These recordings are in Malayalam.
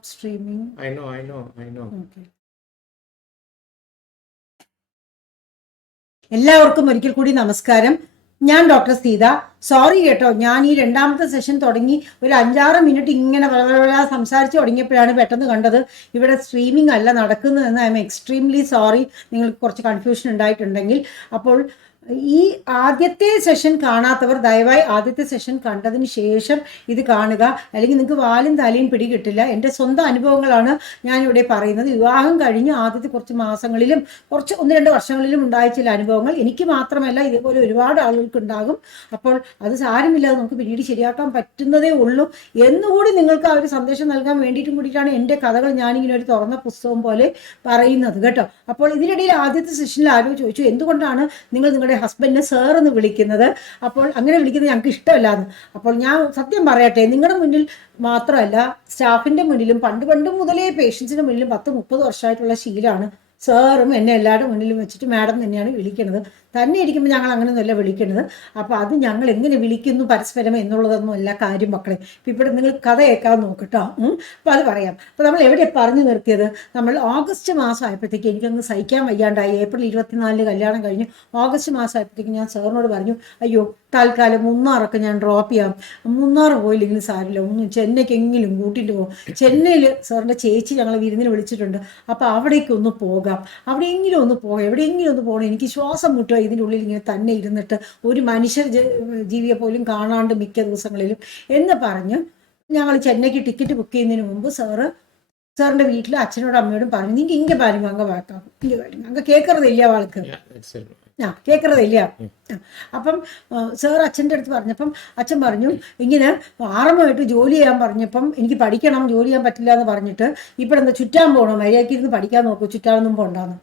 stop streaming. I know. Okay. എല്ലാവർക്കും ഒരിക്കൽ കൂടി നമസ്കാരം. ഞാൻ ഡോക്ടർ സീത. സോറി കേട്ടോ, ഞാൻ ഈ രണ്ടാമത്തെ സെഷൻ തുടങ്ങി ഒരു 5-6 മിനിറ്റ് ഇങ്ങനെ സംസാരിച്ച് തുടങ്ങിയപ്പോഴാണ് പെട്ടെന്ന് കണ്ടത് ഇവിടെ സ്ട്രീമിംഗ് അല്ല നടക്കുന്നതെന്ന്. ഐ എം എക്സ്ട്രീംലി സോറി, നിങ്ങൾക്ക് കുറച്ച് കൺഫ്യൂഷൻ ഉണ്ടായിട്ടുണ്ടെങ്കിൽ. അപ്പോൾ ഈ ആദ്യത്തെ സെഷൻ കാണാത്തവർ ദയവായി ആദ്യത്തെ സെഷൻ കണ്ടതിന് ശേഷം ഇത് കാണുക, അല്ലെങ്കിൽ നിങ്ങൾക്ക് വാലും തലയും പിടികിട്ടില്ല. എൻ്റെ സ്വന്തം അനുഭവങ്ങളാണ് ഞാനിവിടെ പറയുന്നത്. വിവാഹം കഴിഞ്ഞ് ആദ്യത്തെ കുറച്ച് മാസങ്ങളിലും 1-2 വർഷങ്ങളിലും ഉണ്ടായ ചില അനുഭവങ്ങൾ എനിക്ക് മാത്രമല്ല, ഇതേപോലെ ഒരുപാട് ആളുകൾക്ക് ഉണ്ടാകും. അപ്പോൾ അത് സാരമില്ല, നമുക്ക് പിന്നീട് ശരിയാക്കാൻ പറ്റുന്നതേ ഉള്ളൂ എന്നുകൂടി നിങ്ങൾക്ക് ആ ഒരു സന്ദേശം നൽകാൻ വേണ്ടിയിട്ടും കൂടിയിട്ടാണ് എൻ്റെ കഥകൾ ഞാനിങ്ങനെ ഒരു തുറന്ന പുസ്തകം പോലെ പറയുന്നത് കേട്ടോ. അപ്പോൾ ഇതിനിടയിൽ ആദ്യത്തെ സെഷനിൽ ആരോ ചോദിച്ചു, എന്തുകൊണ്ടാണ് നിങ്ങൾ നിങ്ങളുടെ ഹസ്ബൻഡിനെ സാർ എന്ന് വിളിക്കുന്നത്? അപ്പോൾ അങ്ങനെ വിളിക്കുന്നത് ഞങ്ങൾക്ക് ഇഷ്ടമല്ലാന്ന്. അപ്പോൾ ഞാൻ സത്യം പറയട്ടെ, നിങ്ങളുടെ മുന്നിൽ മാത്രമല്ല സ്റ്റാഫിൻ്റെ മുന്നിലും പണ്ട് മുതലേ പേഷ്യൻസിൻ്റെ മുന്നിലും 10-30 വർഷമായിട്ടുള്ള ശീലമാണ് സാറും എന്നെ എല്ലാവരുടെ മുന്നിലും വെച്ചിട്ട് മാഡം തന്നെയാണ് വിളിക്കുന്നത്. തന്നെ ഇരിക്കുമ്പോൾ ഞങ്ങൾ അങ്ങനെയൊന്നുമല്ല വിളിക്കുന്നത്. അപ്പോൾ അത് ഞങ്ങൾ എങ്ങനെ വിളിക്കുന്നു പരസ്പരം എന്നുള്ളതൊന്നും അല്ല കാര്യം മക്കളെ. ഇപ്പം ഇവിടെ നിങ്ങൾ കഥ കേൾക്കാൻ നോക്കട്ടോ. അപ്പോൾ അത് പറയാം. അപ്പോൾ നമ്മൾ എവിടെ പറഞ്ഞു നിർത്തിയത്? നമ്മൾ ഓഗസ്റ്റ് മാസം ആയപ്പോഴത്തേക്ക് എനിക്കങ്ങ് സഹിക്കാൻ വയ്യാണ്ടായി. ഏപ്രിൽ 24 കല്യാണം കഴിഞ്ഞു. ഓഗസ്റ്റ് മാസം ആയപ്പോഴത്തേക്ക് ഞാൻ സാറിനോട് പറഞ്ഞു, അയ്യോ തൽക്കാലം മൂന്നാറൊക്കെ ഞാൻ ഡ്രോപ്പ് ചെയ്യാം. മൂന്നാർ പോയില്ലെങ്കിലും സാരില്ല, ചെന്നൈക്കെങ്കിലും കൂട്ടിയിട്ട് പോകും. ചെന്നൈയിൽ സാറിൻ്റെ ചേച്ചി ഞങ്ങളെ വിരുന്നിന് വിളിച്ചിട്ടുണ്ട്. അപ്പോൾ അവിടേക്ക് ഒന്ന് പോകാം, എവിടെയെങ്കിലും ഒന്ന് പോകണം. എനിക്ക് ശ്വാസം മുട്ടുക ഇതിൻ്റെ ഉള്ളിൽ ഇങ്ങനെ തന്നെ ഇരുന്നിട്ട്, ഒരു മനുഷ്യർ ജീവിയെ പോലും കാണാണ്ട് മിക്ക ദിവസങ്ങളിലും എന്ന് പറഞ്ഞ് ഞങ്ങൾ ചെന്നൈക്ക് ടിക്കറ്റ് ബുക്ക് ചെയ്യുന്നതിന് മുമ്പ് സാറിൻ്റെ വീട്ടിൽ അച്ഛനോടും അമ്മയോടും പറഞ്ഞു, നിങ്ങൾക്ക് ഇങ്ങനെ പാരുங்க அங்கே வாக்காம், இங்கே பாருங்க, அங்கே கேட்கறது இல்லையா அவளுக்கு? കേൾക്കറതില്ല. അപ്പം സാർ അച്ഛൻ്റെ അടുത്ത് പറഞ്ഞപ്പം അച്ഛൻ പറഞ്ഞു, ഇങ്ങനെ ആറമായിട്ട് ജോലി ചെയ്യാൻ പറഞ്ഞപ്പം എനിക്ക് പഠിക്കണം, ജോലി ചെയ്യാൻ പറ്റില്ല എന്ന് പറഞ്ഞിട്ട് ഇപ്പോഴെന്താ ചുറ്റാൻ പോകണോ, മര്യാദയ്ക്കിരുന്ന് പഠിക്കാൻ നോക്കൂ, ചുറ്റാനൊന്നും പോകണ്ടെന്ന്.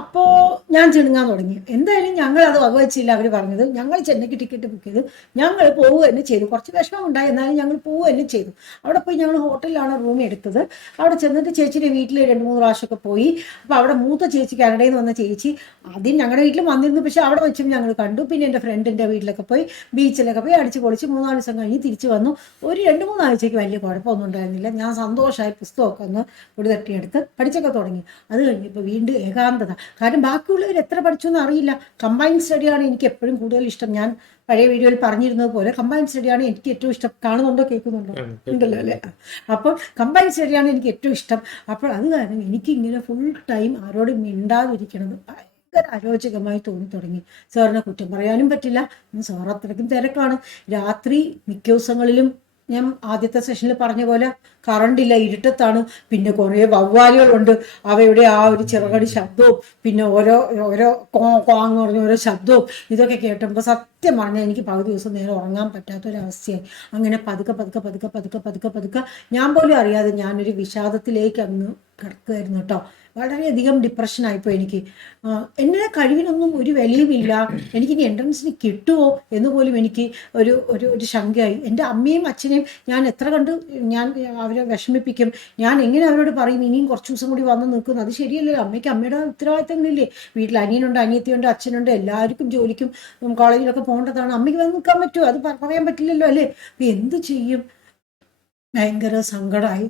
അപ്പോൾ ഞാൻ ചിണുങ്ങാൻ തുടങ്ങി. എന്തായാലും ഞങ്ങളത് വകവച്ചില്ല. അവർ പറഞ്ഞത് ഞങ്ങൾ ചെന്നൈക്ക് ടിക്കറ്റ് ബുക്ക് ചെയ്ത് ഞങ്ങൾ പോവുക തന്നെ ചെയ്തു. കുറച്ച് വിഷമം ഉണ്ടായി, എന്നാലും ഞങ്ങൾ പോവുക തന്നെ ചെയ്തു. അവിടെ പോയി ഞങ്ങൾ ഹോട്ടലിലാണ് റൂം എടുത്തത്. അവിടെ ചെന്നിട്ട് ചേച്ചിയുടെ വീട്ടിൽ 2-3 പ്രാവശ്യമൊക്കെ പോയി. അപ്പോൾ അവിടെ മൂത്ത ചേച്ചി, കാനഡയിൽ നിന്ന് വന്ന ചേച്ചി ആദ്യം ഞങ്ങളുടെ വീട്ടിൽ വന്നിരുന്നു, പക്ഷേ അവിടെ വെച്ചും ഞങ്ങൾ കണ്ടു. പിന്നെ എൻ്റെ ഫ്രണ്ടിൻ്റെ വീട്ടിലൊക്കെ പോയി, ബീച്ചിലൊക്കെ പോയി അടിച്ച് പൊളിച്ച് 3-4 ദിവസം കഴിഞ്ഞ് തിരിച്ച് വന്നു. ഒരു 2-3 ആഴ്ചയ്ക്ക് വലിയ കുഴപ്പമൊന്നും ഉണ്ടായിരുന്നില്ല. ഞാൻ സന്തോഷമായി പുസ്തകമൊക്കെ ഒന്ന് പൊടി തട്ടിയെടുത്ത് പഠിച്ചൊക്കെ തുടങ്ങി. അത് കഴിഞ്ഞപ്പോൾ വീണ്ടും ഏകാന്തത. കാരണം ബാക്കിയുള്ളവർ എത്ര പഠിച്ചു എന്ന് അറിയില്ല. കമ്പൈൻഡ് സ്റ്റഡിയാണ് എനിക്ക് എപ്പോഴും കൂടുതൽ ഇഷ്ടം. ഞാൻ പഴയ വീഡിയോയിൽ പറഞ്ഞിരുന്നത് പോലെ കമ്പൈൻഡ് സ്റ്റഡിയാണ് എനിക്ക് ഏറ്റവും ഇഷ്ടം. കാണുന്നുണ്ടോ, കേൾക്കുന്നുണ്ടോ? ഉണ്ടല്ലോ അല്ലേ? അപ്പോൾ കമ്പൈൻഡ് സ്റ്റഡിയാണ് എനിക്ക് ഏറ്റവും ഇഷ്ടം. അപ്പോൾ അത് കാരണം എനിക്ക് ഇങ്ങനെ ഫുൾ ടൈം ആരോടും മിണ്ടാതിരിക്കണത് ഭയങ്കര അരോചകമായി തോന്നി തുടങ്ങി. സാറിനെ കുറ്റം പറയാനും പറ്റില്ല, സാർ അത്രയ്ക്കും തിരക്കാണ്. രാത്രി മിക്ക ദിവസങ്ങളിലും ഞാൻ ആദ്യത്തെ സെഷനിൽ പറഞ്ഞ പോലെ കറണ്ടില്ല, ഇരുട്ടത്താണ്. പിന്നെ കുറേ വവ്വാലുകളുണ്ട്, അവയുടെ ആ ഒരു ചെറുകടി ശബ്ദവും പിന്നെ ഓരോ കോങ് പറഞ്ഞ ഓരോ ശബ്ദവും ഇതൊക്കെ കേട്ടുമ്പോൾ സത്യം പറഞ്ഞാൽ എനിക്ക് പകുതി ദിവസം നേരം ഉറങ്ങാൻ പറ്റാത്തൊരവസ്ഥയായി. അങ്ങനെ പതുക്കെ ഞാൻ പോലും അറിയാതെ ഞാനൊരു വിഷാദത്തിലേക്ക് അങ്ങ് കിടക്കുമായിരുന്നു കേട്ടോ. വളരെയധികം ഡിപ്രഷനായിപ്പോൾ എനിക്ക്. എൻ്റെ കഴിവിനൊന്നും ഒരു വിലയുമില്ല. എനിക്കിനി എൻട്രൻസിന് കിട്ടുമോ എന്ന് പോലും എനിക്ക് ഒരു ശങ്കയായി. എൻ്റെ അമ്മയും അച്ഛനെയും ഞാൻ എത്ര കണ്ട് ഞാൻ അവരെ വിഷമിപ്പിക്കും, ഞാൻ എങ്ങനെ അവരോട് പറയും ഇനിയും കുറച്ച് ദിവസം കൂടി വന്ന് നിൽക്കുന്നു? അത് ശരിയല്ലേ? അമ്മയ്ക്ക് അമ്മയുടെ ഉത്തരവാദിത്തങ്ങളില്ലേ? വീട്ടിൽ അനിയനുണ്ട്, അനിയത്തിയുണ്ട്, അച്ഛനുണ്ട്, എല്ലാവർക്കും ജോലിക്കും കോളേജിലൊക്കെ പോകേണ്ടതാണ്. അമ്മയ്ക്ക് വന്ന് നിൽക്കാൻ പറ്റുമോ? അത് പറയാൻ പറ്റില്ലല്ലോ അല്ലേ? അപ്പം എന്ത് ചെയ്യും? ഭയങ്കര സങ്കടമായി.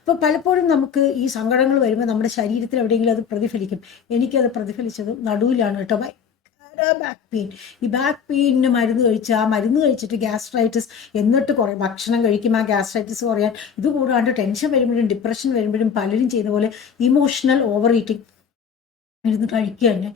അപ്പോൾ പലപ്പോഴും നമുക്ക് ഈ സങ്കടങ്ങൾ വരുമ്പോൾ നമ്മുടെ ശരീരത്തിൽ എവിടെയെങ്കിലും അത് പ്രതിഫലിക്കും. എനിക്കത് പ്രതിഫലിച്ചത് നടുവിലാണ് കേട്ടോ. ഭയങ്കര ബാക്ക് പെയിൻ. ഈ ബാക്ക് പെയിനിന് മരുന്ന് കഴിച്ചിട്ട് ഗ്യാസ്ട്രൈറ്റിസ്, എന്നിട്ട് കുറേ ഭക്ഷണം കഴിക്കും ആ ഗ്യാസ്ട്രൈറ്റിസ് കുറയാൻ. ഇത് കൂടാണ്ട് ടെൻഷൻ വരുമ്പോഴും ഡിപ്രഷൻ വരുമ്പോഴും പലരും ചെയ്യുന്ന പോലെ ഇമോഷണൽ ഓവർ ഈറ്റിംഗ്, ഇരുന്ന് കഴിക്കുക തന്നെ.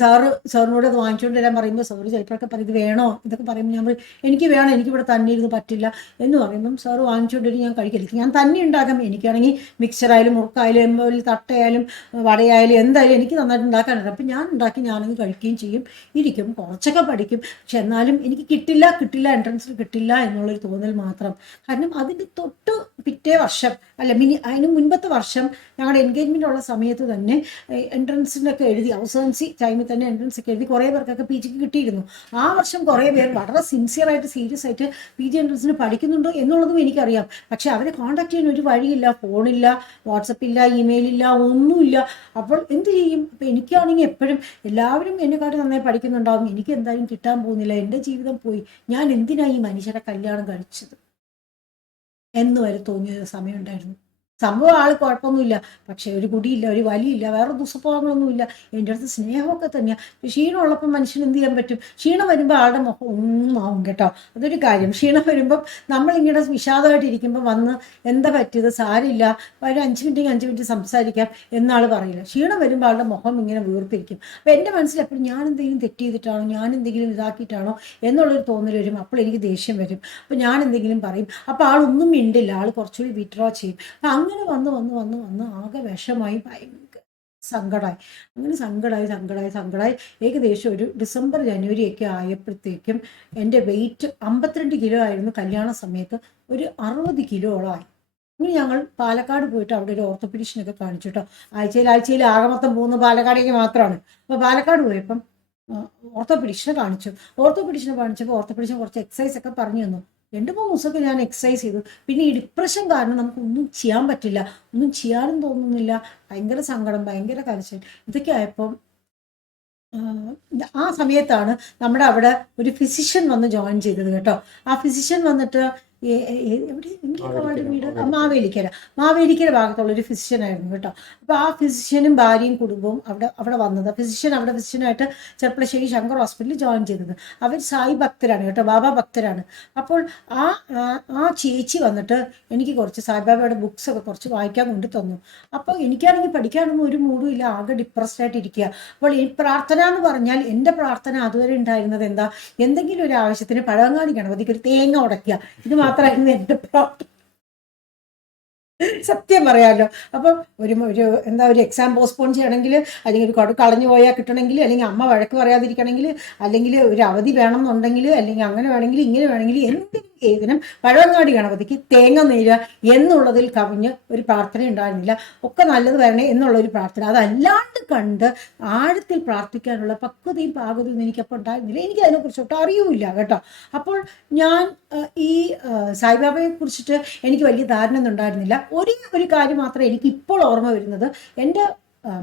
സാറിനോട് അത് വാങ്ങിച്ചുകൊണ്ട് വരാൻ പറയുമ്പോൾ സാറ് ചിലപ്പോഴൊക്കെ പറയും ഇത് വേണോ ഇതൊക്കെ പറയുമ്പോൾ ഞാൻ പറയും എനിക്ക് വേണം, എനിക്കിവിടെ തന്നെ ഇരുന്ന് പറ്റില്ല എന്ന് പറയുമ്പം സാറ് വാങ്ങിച്ചുകൊണ്ട് വരും, ഞാൻ കഴിക്കില്ല. ഞാൻ തന്നെ ഉണ്ടാക്കാം. എനിക്കാണെങ്കിൽ മിക്സറായാലും മുറുക്കായാലും തട്ടയായാലും വടയായാലും എന്തായാലും എനിക്ക് നന്നായിട്ട് ഉണ്ടാക്കാനുണ്ട്. അപ്പം ഞാൻ ഉണ്ടാക്കി ഞാനങ്ങ് കഴിക്കുകയും ചെയ്യും, ഇരിക്കും, കുറച്ചൊക്കെ പഠിക്കും. പക്ഷെ എന്നാലും എനിക്ക് കിട്ടില്ല എൻട്രൻസിൽ കിട്ടില്ല എന്നുള്ളൊരു തോന്നൽ മാത്രം. കാരണം അതിന് തൊട്ട് പിറ്റേ വർഷം അതിന് മുൻപത്തെ വർഷം ഞങ്ങളുടെ എൻഗേജ്മെൻ്റ് ഉള്ള സമയത്ത് തന്നെ എൻട്രൻസിനൊക്കെ എഴുതി, അവസാനിച്ച് ടൈമിൽ തന്നെ എൻട്രൻസ് ഒക്കെ എഴുതി കുറേ പേർക്കൊക്കെ PG കിട്ടിയിരുന്നു. ആ വർഷം കുറേ പേർ വളരെ സിൻസിയറായിട്ട് സീരിയസ് ആയിട്ട് PG എൻട്രൻസിന് പഠിക്കുന്നുണ്ടോ എന്നുള്ളതും എനിക്കറിയാം. പക്ഷെ അവരെ കോൺടാക്ട് ചെയ്യാൻ ഒരു വഴിയില്ല, ഫോണില്ല, വാട്സപ്പില്ല, ഇമെയിലില്ല, ഒന്നുമില്ല. അപ്പോൾ എന്ത് ചെയ്യും? അപ്പോൾ എനിക്കാണെങ്കിൽ എപ്പോഴും എല്ലാവരും എന്നെക്കാട്ടും നന്നായി പഠിക്കുന്നുണ്ടാവും, എനിക്ക് എന്തായാലും കിട്ടാൻ പോകുന്നില്ല, എൻ്റെ ജീവിതം പോയി, ഞാൻ എന്തിനാണ് ഈ മനുഷ്യരെ കല്യാണം കഴിച്ചത്? എന്ന് വരെ തോന്നിയ സമയം ഉണ്ടായിരുന്നു. സംഭവം ആൾ കുഴപ്പമൊന്നുമില്ല, പക്ഷെ ഒരു കുടിയില്ല, ഒരു വലിയില്ല, വേറെ ദുസ്വഭാവങ്ങളൊന്നുമില്ല, എൻ്റെ അടുത്ത് സ്നേഹമൊക്കെ തന്നെയാണ്. ക്ഷീണം ഉള്ളപ്പോൾ മനുഷ്യന് എന്ത് ചെയ്യാൻ പറ്റും? ക്ഷീണം വരുമ്പോൾ ആളുടെ മുഖം ഒന്നാവും കേട്ടോ, അതൊരു കാര്യം. ക്ഷീണം വരുമ്പം നമ്മളിങ്ങനെ വിഷാദമായിട്ട് ഇരിക്കുമ്പോൾ വന്ന് എന്താ പറ്റിയത്, സാരില്ല, ഒരു 5 മിനിറ്റ് സംസാരിക്കാം എന്നാൾ പറയില്ല. ക്ഷീണം വരുമ്പോൾ ആളുടെ മുഖം ഇങ്ങനെ വീർത്തിരിക്കും. അപ്പം എൻ്റെ മനസ്സിൽ എപ്പോഴും ഞാൻ എന്തെങ്കിലും തെറ്റ് ചെയ്തിട്ടാണോ, ഞാൻ എന്തെങ്കിലും ഇതാക്കിയിട്ടാണോ എന്നുള്ളൊരു തോന്നൽ വരും. അപ്പോൾ എനിക്ക് ദേഷ്യം വരും. അപ്പം ഞാൻ എന്തെങ്കിലും പറയും, അപ്പോൾ ആളൊന്നും മിണ്ടില്ല, ആൾ കുറച്ചുകൂടി വിഡ്രോ ചെയ്യും. അങ്ങനെ വന്ന് വന്ന് വന്ന് വന്ന് ആകെ വിഷമായി, ഭയങ്കര സങ്കടമായി. അങ്ങനെ സങ്കടമായി ഏകദേശം ഒരു ഡിസംബർ ജനുവരി ഒക്കെ ആയപ്പോഴത്തേക്കും എൻ്റെ വെയിറ്റ് 52 കിലോ ആയിരുന്നു കല്യാണ സമയത്ത്, ഒരു 60 കിലോളായി. ഇനി ഞങ്ങൾ പാലക്കാട് പോയിട്ട് അവിടെ ഒരു ഓർത്തോപീഡിഷനൊക്കെ കാണിച്ചു കേട്ടോ. ആഴ്ചയിൽ ആകെ മൊത്തം പോകുന്ന പാലക്കാടേക്ക് മാത്രമാണ്. അപ്പോൾ പാലക്കാട് പോയപ്പം ഓർത്തോപീഡിഷനെ കാണിച്ചപ്പോൾ ഓർത്തോപീഡിഷൻ കുറച്ച് എക്സസൈസ് ഒക്കെ പറഞ്ഞു തന്നു. 2-3 ദിവസമൊക്കെ ഞാൻ എക്സസൈസ് ചെയ്തു. പിന്നെ ഈ ഡിപ്രഷൻ കാരണം നമുക്കൊന്നും ചെയ്യാൻ പറ്റില്ല, ഒന്നും ചെയ്യാനും തോന്നുന്നില്ല, ഭയങ്കര സങ്കടം, ഭയങ്കര കരച്ചിൽ, ഇതൊക്കെ ആയപ്പം ആ സമയത്താണ് നമ്മുടെ അവിടെ ഒരു ഫിസിഷ്യൻ വന്ന് ജോയിൻ ചെയ്തത് കേട്ടോ. ആ ഫിസിഷ്യൻ വന്നിട്ട് എവിടെ വീട് മാവേലിക്കര ഭാഗത്തുള്ള ഒരു ഫിസിഷ്യൻ ആയിരുന്നു കേട്ടോ. അപ്പോൾ ആ ഫിസിഷ്യനും ഭാര്യയും കുടുംബവും അവിടെ വന്നത്. ഫിസിഷ്യനായിട്ട് ചെർപ്പളശ്ശേരി ശങ്കർ ഹോസ്പിറ്റലിൽ ജോയിൻ ചെയ്തത്. അവർ സായി ഭക്തരാണ് കേട്ടോ, ബാബ ഭക്തരാണ്. അപ്പോൾ ആ ചേച്ചി വന്നിട്ട് എനിക്ക് കുറച്ച് സായിബാബയുടെ ബുക്സ് ഒക്കെ കുറച്ച് വായിക്കാൻ കൊണ്ട് തന്നു. അപ്പോൾ എനിക്കാണെങ്കിൽ പഠിക്കാനൊന്നും ഒരു മൂഡും ഇല്ല, ആകെ ഡിപ്രസ്ഡ് ആയിട്ട് ഇരിക്കുക. അപ്പോൾ ഈ പ്രാർത്ഥന എന്ന് പറഞ്ഞാൽ എൻ്റെ പ്രാർത്ഥന അതുവരെ ഉണ്ടായിരുന്നത് എന്താ, എന്തെങ്കിലും ഒരു ആവശ്യത്തിന് പഴവങ്ങാടി ഗണപതിക്ക് ഒരു തേങ്ങ ഉടയ്ക്കുക, ഇത് മാത്രമായിരുന്നു എൻ്റെ പ്രാർത്ഥന. സത്യം പറയാമല്ലോ. അപ്പം ഒരു എക്സാം പോസ്റ്റ്പോൺ ചെയ്യണമെങ്കിൽ, അല്ലെങ്കിൽ ഒരു കളഞ്ഞു പോയാൽ കിട്ടണമെങ്കിൽ, അല്ലെങ്കിൽ അമ്മ വഴക്ക് പറയാതിരിക്കണമെങ്കിൽ, അല്ലെങ്കിൽ ഒരു അവധി വേണമെന്നുണ്ടെങ്കിൽ, അല്ലെങ്കിൽ അങ്ങനെ വേണമെങ്കിൽ ഇങ്ങനെ വേണമെങ്കിൽ, എന്തെങ്കിലും ഏതിനും പഴവങ്ങാടി ഗണപതിക്ക് തേങ്ങ നേരുക എന്നുള്ളതിൽ കവിഞ്ഞ് ഒരു പ്രാർത്ഥന ഉണ്ടായിരുന്നില്ല. ഒക്കെ നല്ലത് വരണേ എന്നുള്ളൊരു പ്രാർത്ഥന. അതല്ലാണ്ട് കണ്ട് ആഴത്തിൽ പ്രാർത്ഥിക്കാനുള്ള പക്വതയും പാകതയും എനിക്കപ്പോൾ ഉണ്ടായിരുന്നില്ല. എനിക്ക് അതിനെക്കുറിച്ചൊട്ടും അറിയുമില്ല കേട്ടോ. അപ്പോൾ ഞാൻ ഈ സായിബാബയെ കുറിച്ചിട്ട് എനിക്ക് വലിയ ധാരണ ഒന്നും ഉണ്ടായിരുന്നില്ല. ഒരു കാര്യം മാത്രമേ എനിക്ക് ഇപ്പോൾ ഓർമ്മ വരുന്നത്, എൻ്റെ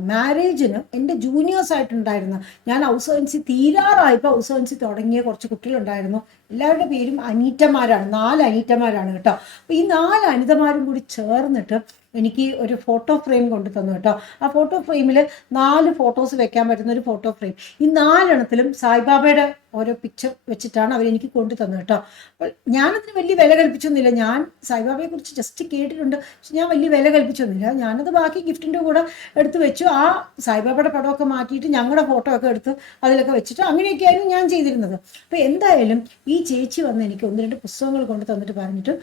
മാരേജിന് എൻ്റെ ജൂനിയേഴ്സായിട്ടുണ്ടായിരുന്ന, ഞാൻ ഹൗസ് വൈൻസി തീരാറായപ്പോൾ ഹൗസ് വൈൻസി തുടങ്ങിയ കുറച്ച് കുട്ടികളുണ്ടായിരുന്നു. എല്ലാവരുടെ പേരും അനീറ്റമാരാണ്, 4 അനീറ്റമാരാണ് കേട്ടോ. അപ്പോൾ ഈ 4 അനിതമാരും കൂടി ചേർന്നിട്ട് എനിക്ക് ഒരു ഫോട്ടോ ഫ്രെയിം കൊണ്ടു തന്നു കേട്ടോ. ആ ഫോട്ടോ ഫ്രെയിമിൽ 4 ഫോട്ടോസ് വെക്കാൻ പറ്റുന്ന ഒരു ഫോട്ടോ ഫ്രെയിം. ഈ 4 സായിബാബയുടെ ഓരോ പിക്ചർ വെച്ചിട്ടാണ് അവരെനിക്ക് കൊണ്ടു തന്നത് കേട്ടോ. അപ്പോൾ ഞാനതിന് വലിയ വില കൽപ്പിച്ചൊന്നുമില്ല. ഞാൻ സായിബാബയെ കുറിച്ച് ജസ്റ്റ് കേട്ടിട്ടുണ്ട്, പക്ഷെ ഞാൻ വലിയ വില കൽപ്പിച്ചൊന്നുമില്ല. ഞാനത് ബാക്കി ഗിഫ്റ്റിൻ്റെ കൂടെ എടുത്ത് വെച്ചു. ആ സായിബാബയുടെ പടമൊക്കെ മാറ്റിയിട്ട് ഞങ്ങളുടെ ഫോട്ടോ ഒക്കെ എടുത്ത് അതിലൊക്കെ വെച്ചിട്ട് അങ്ങനെയൊക്കെയായിരുന്നു ഞാൻ ചെയ്തിരുന്നത്. അപ്പോൾ എന്തായാലും ഈ ചേച്ചി വന്ന് എനിക്ക് 1-2 പുസ്തകങ്ങൾ കൊണ്ട് തന്നിട്ട് പറഞ്ഞിട്ട്,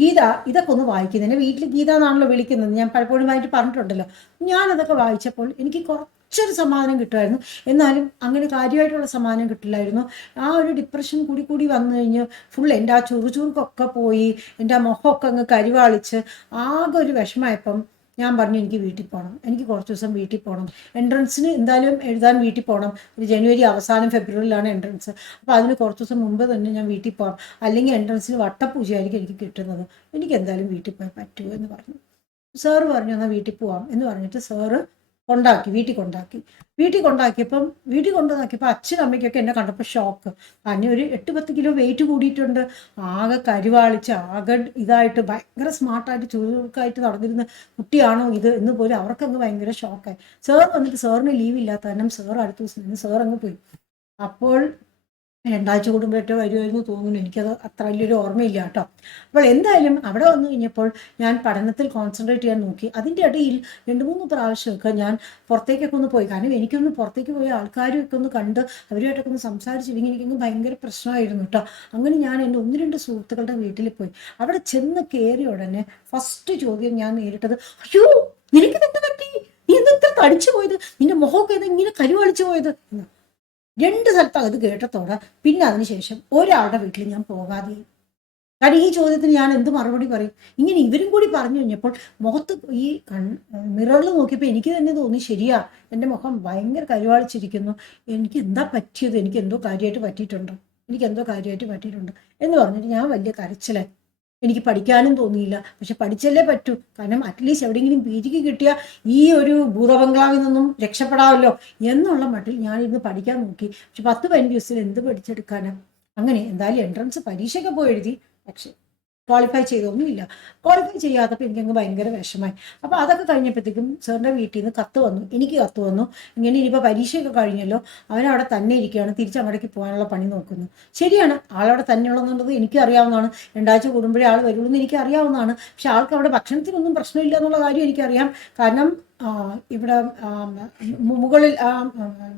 ഗീത ഇതൊക്കെ ഒന്ന് വായിക്കുന്നത്, എൻ്റെ വീട്ടിൽ ഗീത എന്നാണല്ലോ വിളിക്കുന്നത്, ഞാൻ പലപ്പോഴുമായിട്ട് പറഞ്ഞിട്ടുണ്ടല്ലോ. ഞാനതൊക്കെ വായിച്ചപ്പോൾ എനിക്ക് കുറച്ചൊരു സമാധാനം കിട്ടുമായിരുന്നു. എന്നാലും അങ്ങനെ കാര്യമായിട്ടുള്ള സമാധാനം കിട്ടില്ലായിരുന്നു. ആ ഒരു ഡിപ്രഷൻ കൂടി വന്നു കഴിഞ്ഞ് ഫുൾ എൻ്റെ ആ ചുറുചുറുക്കൊക്കെ പോയി, എൻ്റെ ആ മുഖമൊക്കെ അങ്ങ് കരിവാളിച്ച് ആകെ ഒരു വിഷമമായപ്പം ഞാൻ പറഞ്ഞു എനിക്ക് വീട്ടിൽ പോകണം, എനിക്ക് കുറച്ച് ദിവസം വീട്ടിൽ പോകണം. എൻട്രൻസിന് എന്തായാലും എഴുതാൻ വീട്ടിൽ പോകണം. ഒരു ജനുവരി അവസാനം ഫെബ്രുവരിയിലാണ് എൻട്രൻസ്. അപ്പോൾ അതിന് കുറച്ച് ദിവസം മുമ്പ് തന്നെ ഞാൻ വീട്ടിൽ പോകാം, അല്ലെങ്കിൽ എൻട്രൻസിന് വട്ടപ്പൂജയായിരിക്കും എനിക്ക് കിട്ടുന്നത്. എനിക്ക് എന്തായാലും വീട്ടിൽ പോയാൽ പറ്റുമോ എന്ന് പറഞ്ഞു. സാറ് പറഞ്ഞു എന്നാൽ വീട്ടിൽ പോവാം എന്ന് പറഞ്ഞിട്ട് സാറ് വീട്ടിൽ കൊണ്ടാക്കിയപ്പോൾ അച്ഛനും അമ്മയ്ക്കൊക്കെ എന്നെ കണ്ടപ്പോൾ ഷോക്ക്. കാരണം ഒരു 8-10 കിലോ വെയിറ്റ് കൂടിയിട്ടുണ്ട്, ആകെ കരുവാളിച്ച് ആകെ ഇതായിട്ട് ഭയങ്കര സ്മാർട്ടായിട്ട് ചുരുക്കായിട്ട് നടന്നിരുന്ന കുട്ടിയാണോ ഇത് എന്ന് പോലും അവർക്കങ്ങ് ഭയങ്കര ഷോക്കായി. സാർ വന്നിട്ട് സാറിന് ലീവ് ഇല്ലാത്ത കാരണം സാർ അടുത്ത ദിവസം നിന്ന് സാർ അങ്ങ് പോയി. അപ്പോൾ 2 ആഴ്ച കൂടുമ്പോഴേറ്റോ വരുമായിരുന്നു തോന്നുന്നു, എനിക്കത് അത്ര വലിയൊരു ഓർമ്മയില്ല കേട്ടോ. അപ്പോൾ എന്തായാലും അവിടെ വന്നു കഴിഞ്ഞപ്പോൾ ഞാൻ പഠനത്തിൽ കോൺസെൻട്രേറ്റ് ചെയ്യാൻ നോക്കി. അതിൻ്റെ ഇടയിൽ 2-3 പ്രാവശ്യമൊക്കെ ഞാൻ പുറത്തേക്കൊക്കെ ഒന്ന് പോയി. കാരണം എനിക്കൊന്ന് പുറത്തേക്ക് പോയി ആൾക്കാരൊക്കെ ഒന്ന് കണ്ട് അവരുമായിട്ടൊക്കെ ഒന്ന് സംസാരിച്ചില്ലെങ്കിൽ എനിക്കൊന്ന് ഭയങ്കര പ്രശ്നമായിരുന്നു കേട്ടോ. അങ്ങനെ ഞാൻ എൻ്റെ 1-2 സുഹൃത്തുക്കളുടെ വീട്ടിൽ പോയി. അവിടെ ചെന്ന് കയറിയ ഉടനെ ഫസ്റ്റ് ചോദ്യം ഞാൻ നേരിട്ടത്, അയ്യോ നിനക്ക് എന്ത് പറ്റി, നീ എന്താ തടിച്ചു പോയത്, നിന്റെ മുഖമൊക്കെ ഇങ്ങനെ കരുവളിച്ചു പോയത് എന്ന്. 2 സ്ഥലത്ത് അത് കേട്ടത്തോടെ പിന്നെ അതിനുശേഷം ഒരാളുടെ വീട്ടിൽ ഞാൻ പോകാതെ. കാരണം ഈ ചോദ്യത്തിന് ഞാൻ എന്ത് മറുപടി പറയും? ഇങ്ങനെ ഇവരും കൂടി പറഞ്ഞു കഴിഞ്ഞപ്പോൾ മുഖത്ത് ഈ മിററിൽ നോക്കിയപ്പോൾ എനിക്ക് തന്നെ തോന്നി, ശരിയാ എൻ്റെ മുഖം ഭയങ്കര കരുവാളിച്ചിരിക്കുന്നു, എനിക്ക് എന്താ പറ്റിയത്, എനിക്ക് എന്തോ കാര്യമായിട്ട് പറ്റിയിട്ടുണ്ട് എന്ന് പറഞ്ഞിട്ട് ഞാൻ വലിയ കരച്ചിലായി. എനിക്ക് പഠിക്കാനും തോന്നിയില്ല, പക്ഷെ പഠിച്ചല്ലേ പറ്റൂ. കാരണം അറ്റ്ലീസ്റ്റ് എവിടെയെങ്കിലും PG കിട്ടിയ ഈ ഒരു ഭൂതബംഗ്ലാവിൽ നിന്നും രക്ഷപ്പെടാമല്ലോ എന്നുള്ള മട്ടിൽ ഞാനിരുന്ന് പഠിക്കാൻ നോക്കി. പക്ഷെ 10-15 ദിവസത്തിൽ എന്ത് പഠിച്ചെടുക്കാനാണ്? അങ്ങനെ എന്തായാലും എൻട്രൻസ് പരീക്ഷയ്ക്ക് പോയി എഴുതി, പക്ഷെ ക്വാളിഫൈ ചെയ്തൊന്നുമില്ല. ക്വാളിഫൈ ചെയ്യാത്തപ്പോൾ എനിക്കങ്ങ് ഭയങ്കര വിഷമായി. അപ്പോൾ അതൊക്കെ കഴിഞ്ഞപ്പോഴത്തേക്കും സാറിൻ്റെ വീട്ടിൽ നിന്ന് കത്ത് വന്നു, എനിക്ക് കത്ത് വന്നു, ഇങ്ങനെ ഇനിയിപ്പോൾ പരീക്ഷയൊക്കെ കഴിഞ്ഞല്ലോ, അവനവിടെ തന്നെ ഇരിക്കുകയാണ്, തിരിച്ചങ്ങോട്ടേക്ക് പോകാനുള്ള പണി നോക്കുന്നു. ശരിയാണ്, ആളവിടെ തന്നെ ഉള്ളതെന്നുള്ളത് എനിക്ക് അറിയാവുന്നതാണ്. 2 ആഴ്ച കൂടുമ്പോഴേ ആൾ വരുള്ളൂ എന്ന് എനിക്ക് അറിയാവുന്നതാണ്. പക്ഷെ ആൾക്ക് അവിടെ ഭക്ഷണത്തിനൊന്നും പ്രശ്നമില്ല എന്നുള്ള കാര്യം എനിക്കറിയാം. കാരണം ഇവിടെ മുകളിൽ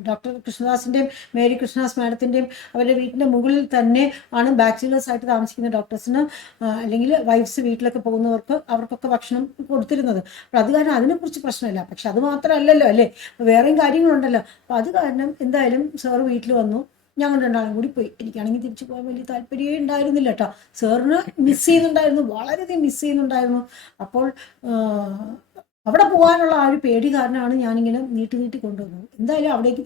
ഡോക്ടർ കൃഷ്ണദാസിൻ്റെയും മേരി കൃഷ്ണദാസ് മാഡത്തിൻ്റെയും അവരുടെ വീട്ടിൻ്റെ മുകളിൽ തന്നെ ആണ് ബാച്ചിലേഴ്സ് ആയിട്ട് താമസിക്കുന്ന ഡോക്ടേഴ്സിന് അല്ലെങ്കിൽ വൈഫ്സ് വീട്ടിലൊക്കെ പോകുന്നവർക്ക് അവർക്കൊക്കെ ഭക്ഷണം കൊടുത്തിരുന്നത്. അപ്പോൾ അത് കാരണം അതിനെക്കുറിച്ച് പ്രശ്നമില്ല. പക്ഷെ അത് മാത്രമല്ലല്ലോ അല്ലേ, വേറെയും കാര്യങ്ങളുണ്ടല്ലോ. അപ്പോൾ അത് കാരണം എന്തായാലും സാറ് വീട്ടിൽ വന്നു, ഞങ്ങൾ 2 ആളും കൂടി പോയി. എനിക്കാണെങ്കിൽ തിരിച്ചു പോകാൻ വലിയ താല്പര്യമേ ഉണ്ടായിരുന്നില്ല കേട്ടോ. സാറിന് മിസ് ചെയ്യുന്നുണ്ടായിരുന്നു, വളരെയധികം മിസ് ചെയ്യുന്നുണ്ടായിരുന്നു. അപ്പോൾ അവിടെ പോകാനുള്ള ആ ഒരു പേടി കാരണമാണ് ഞാനിങ്ങനെ നീട്ടി കൊണ്ടുവന്നത്. എന്തായാലും അവിടേക്ക്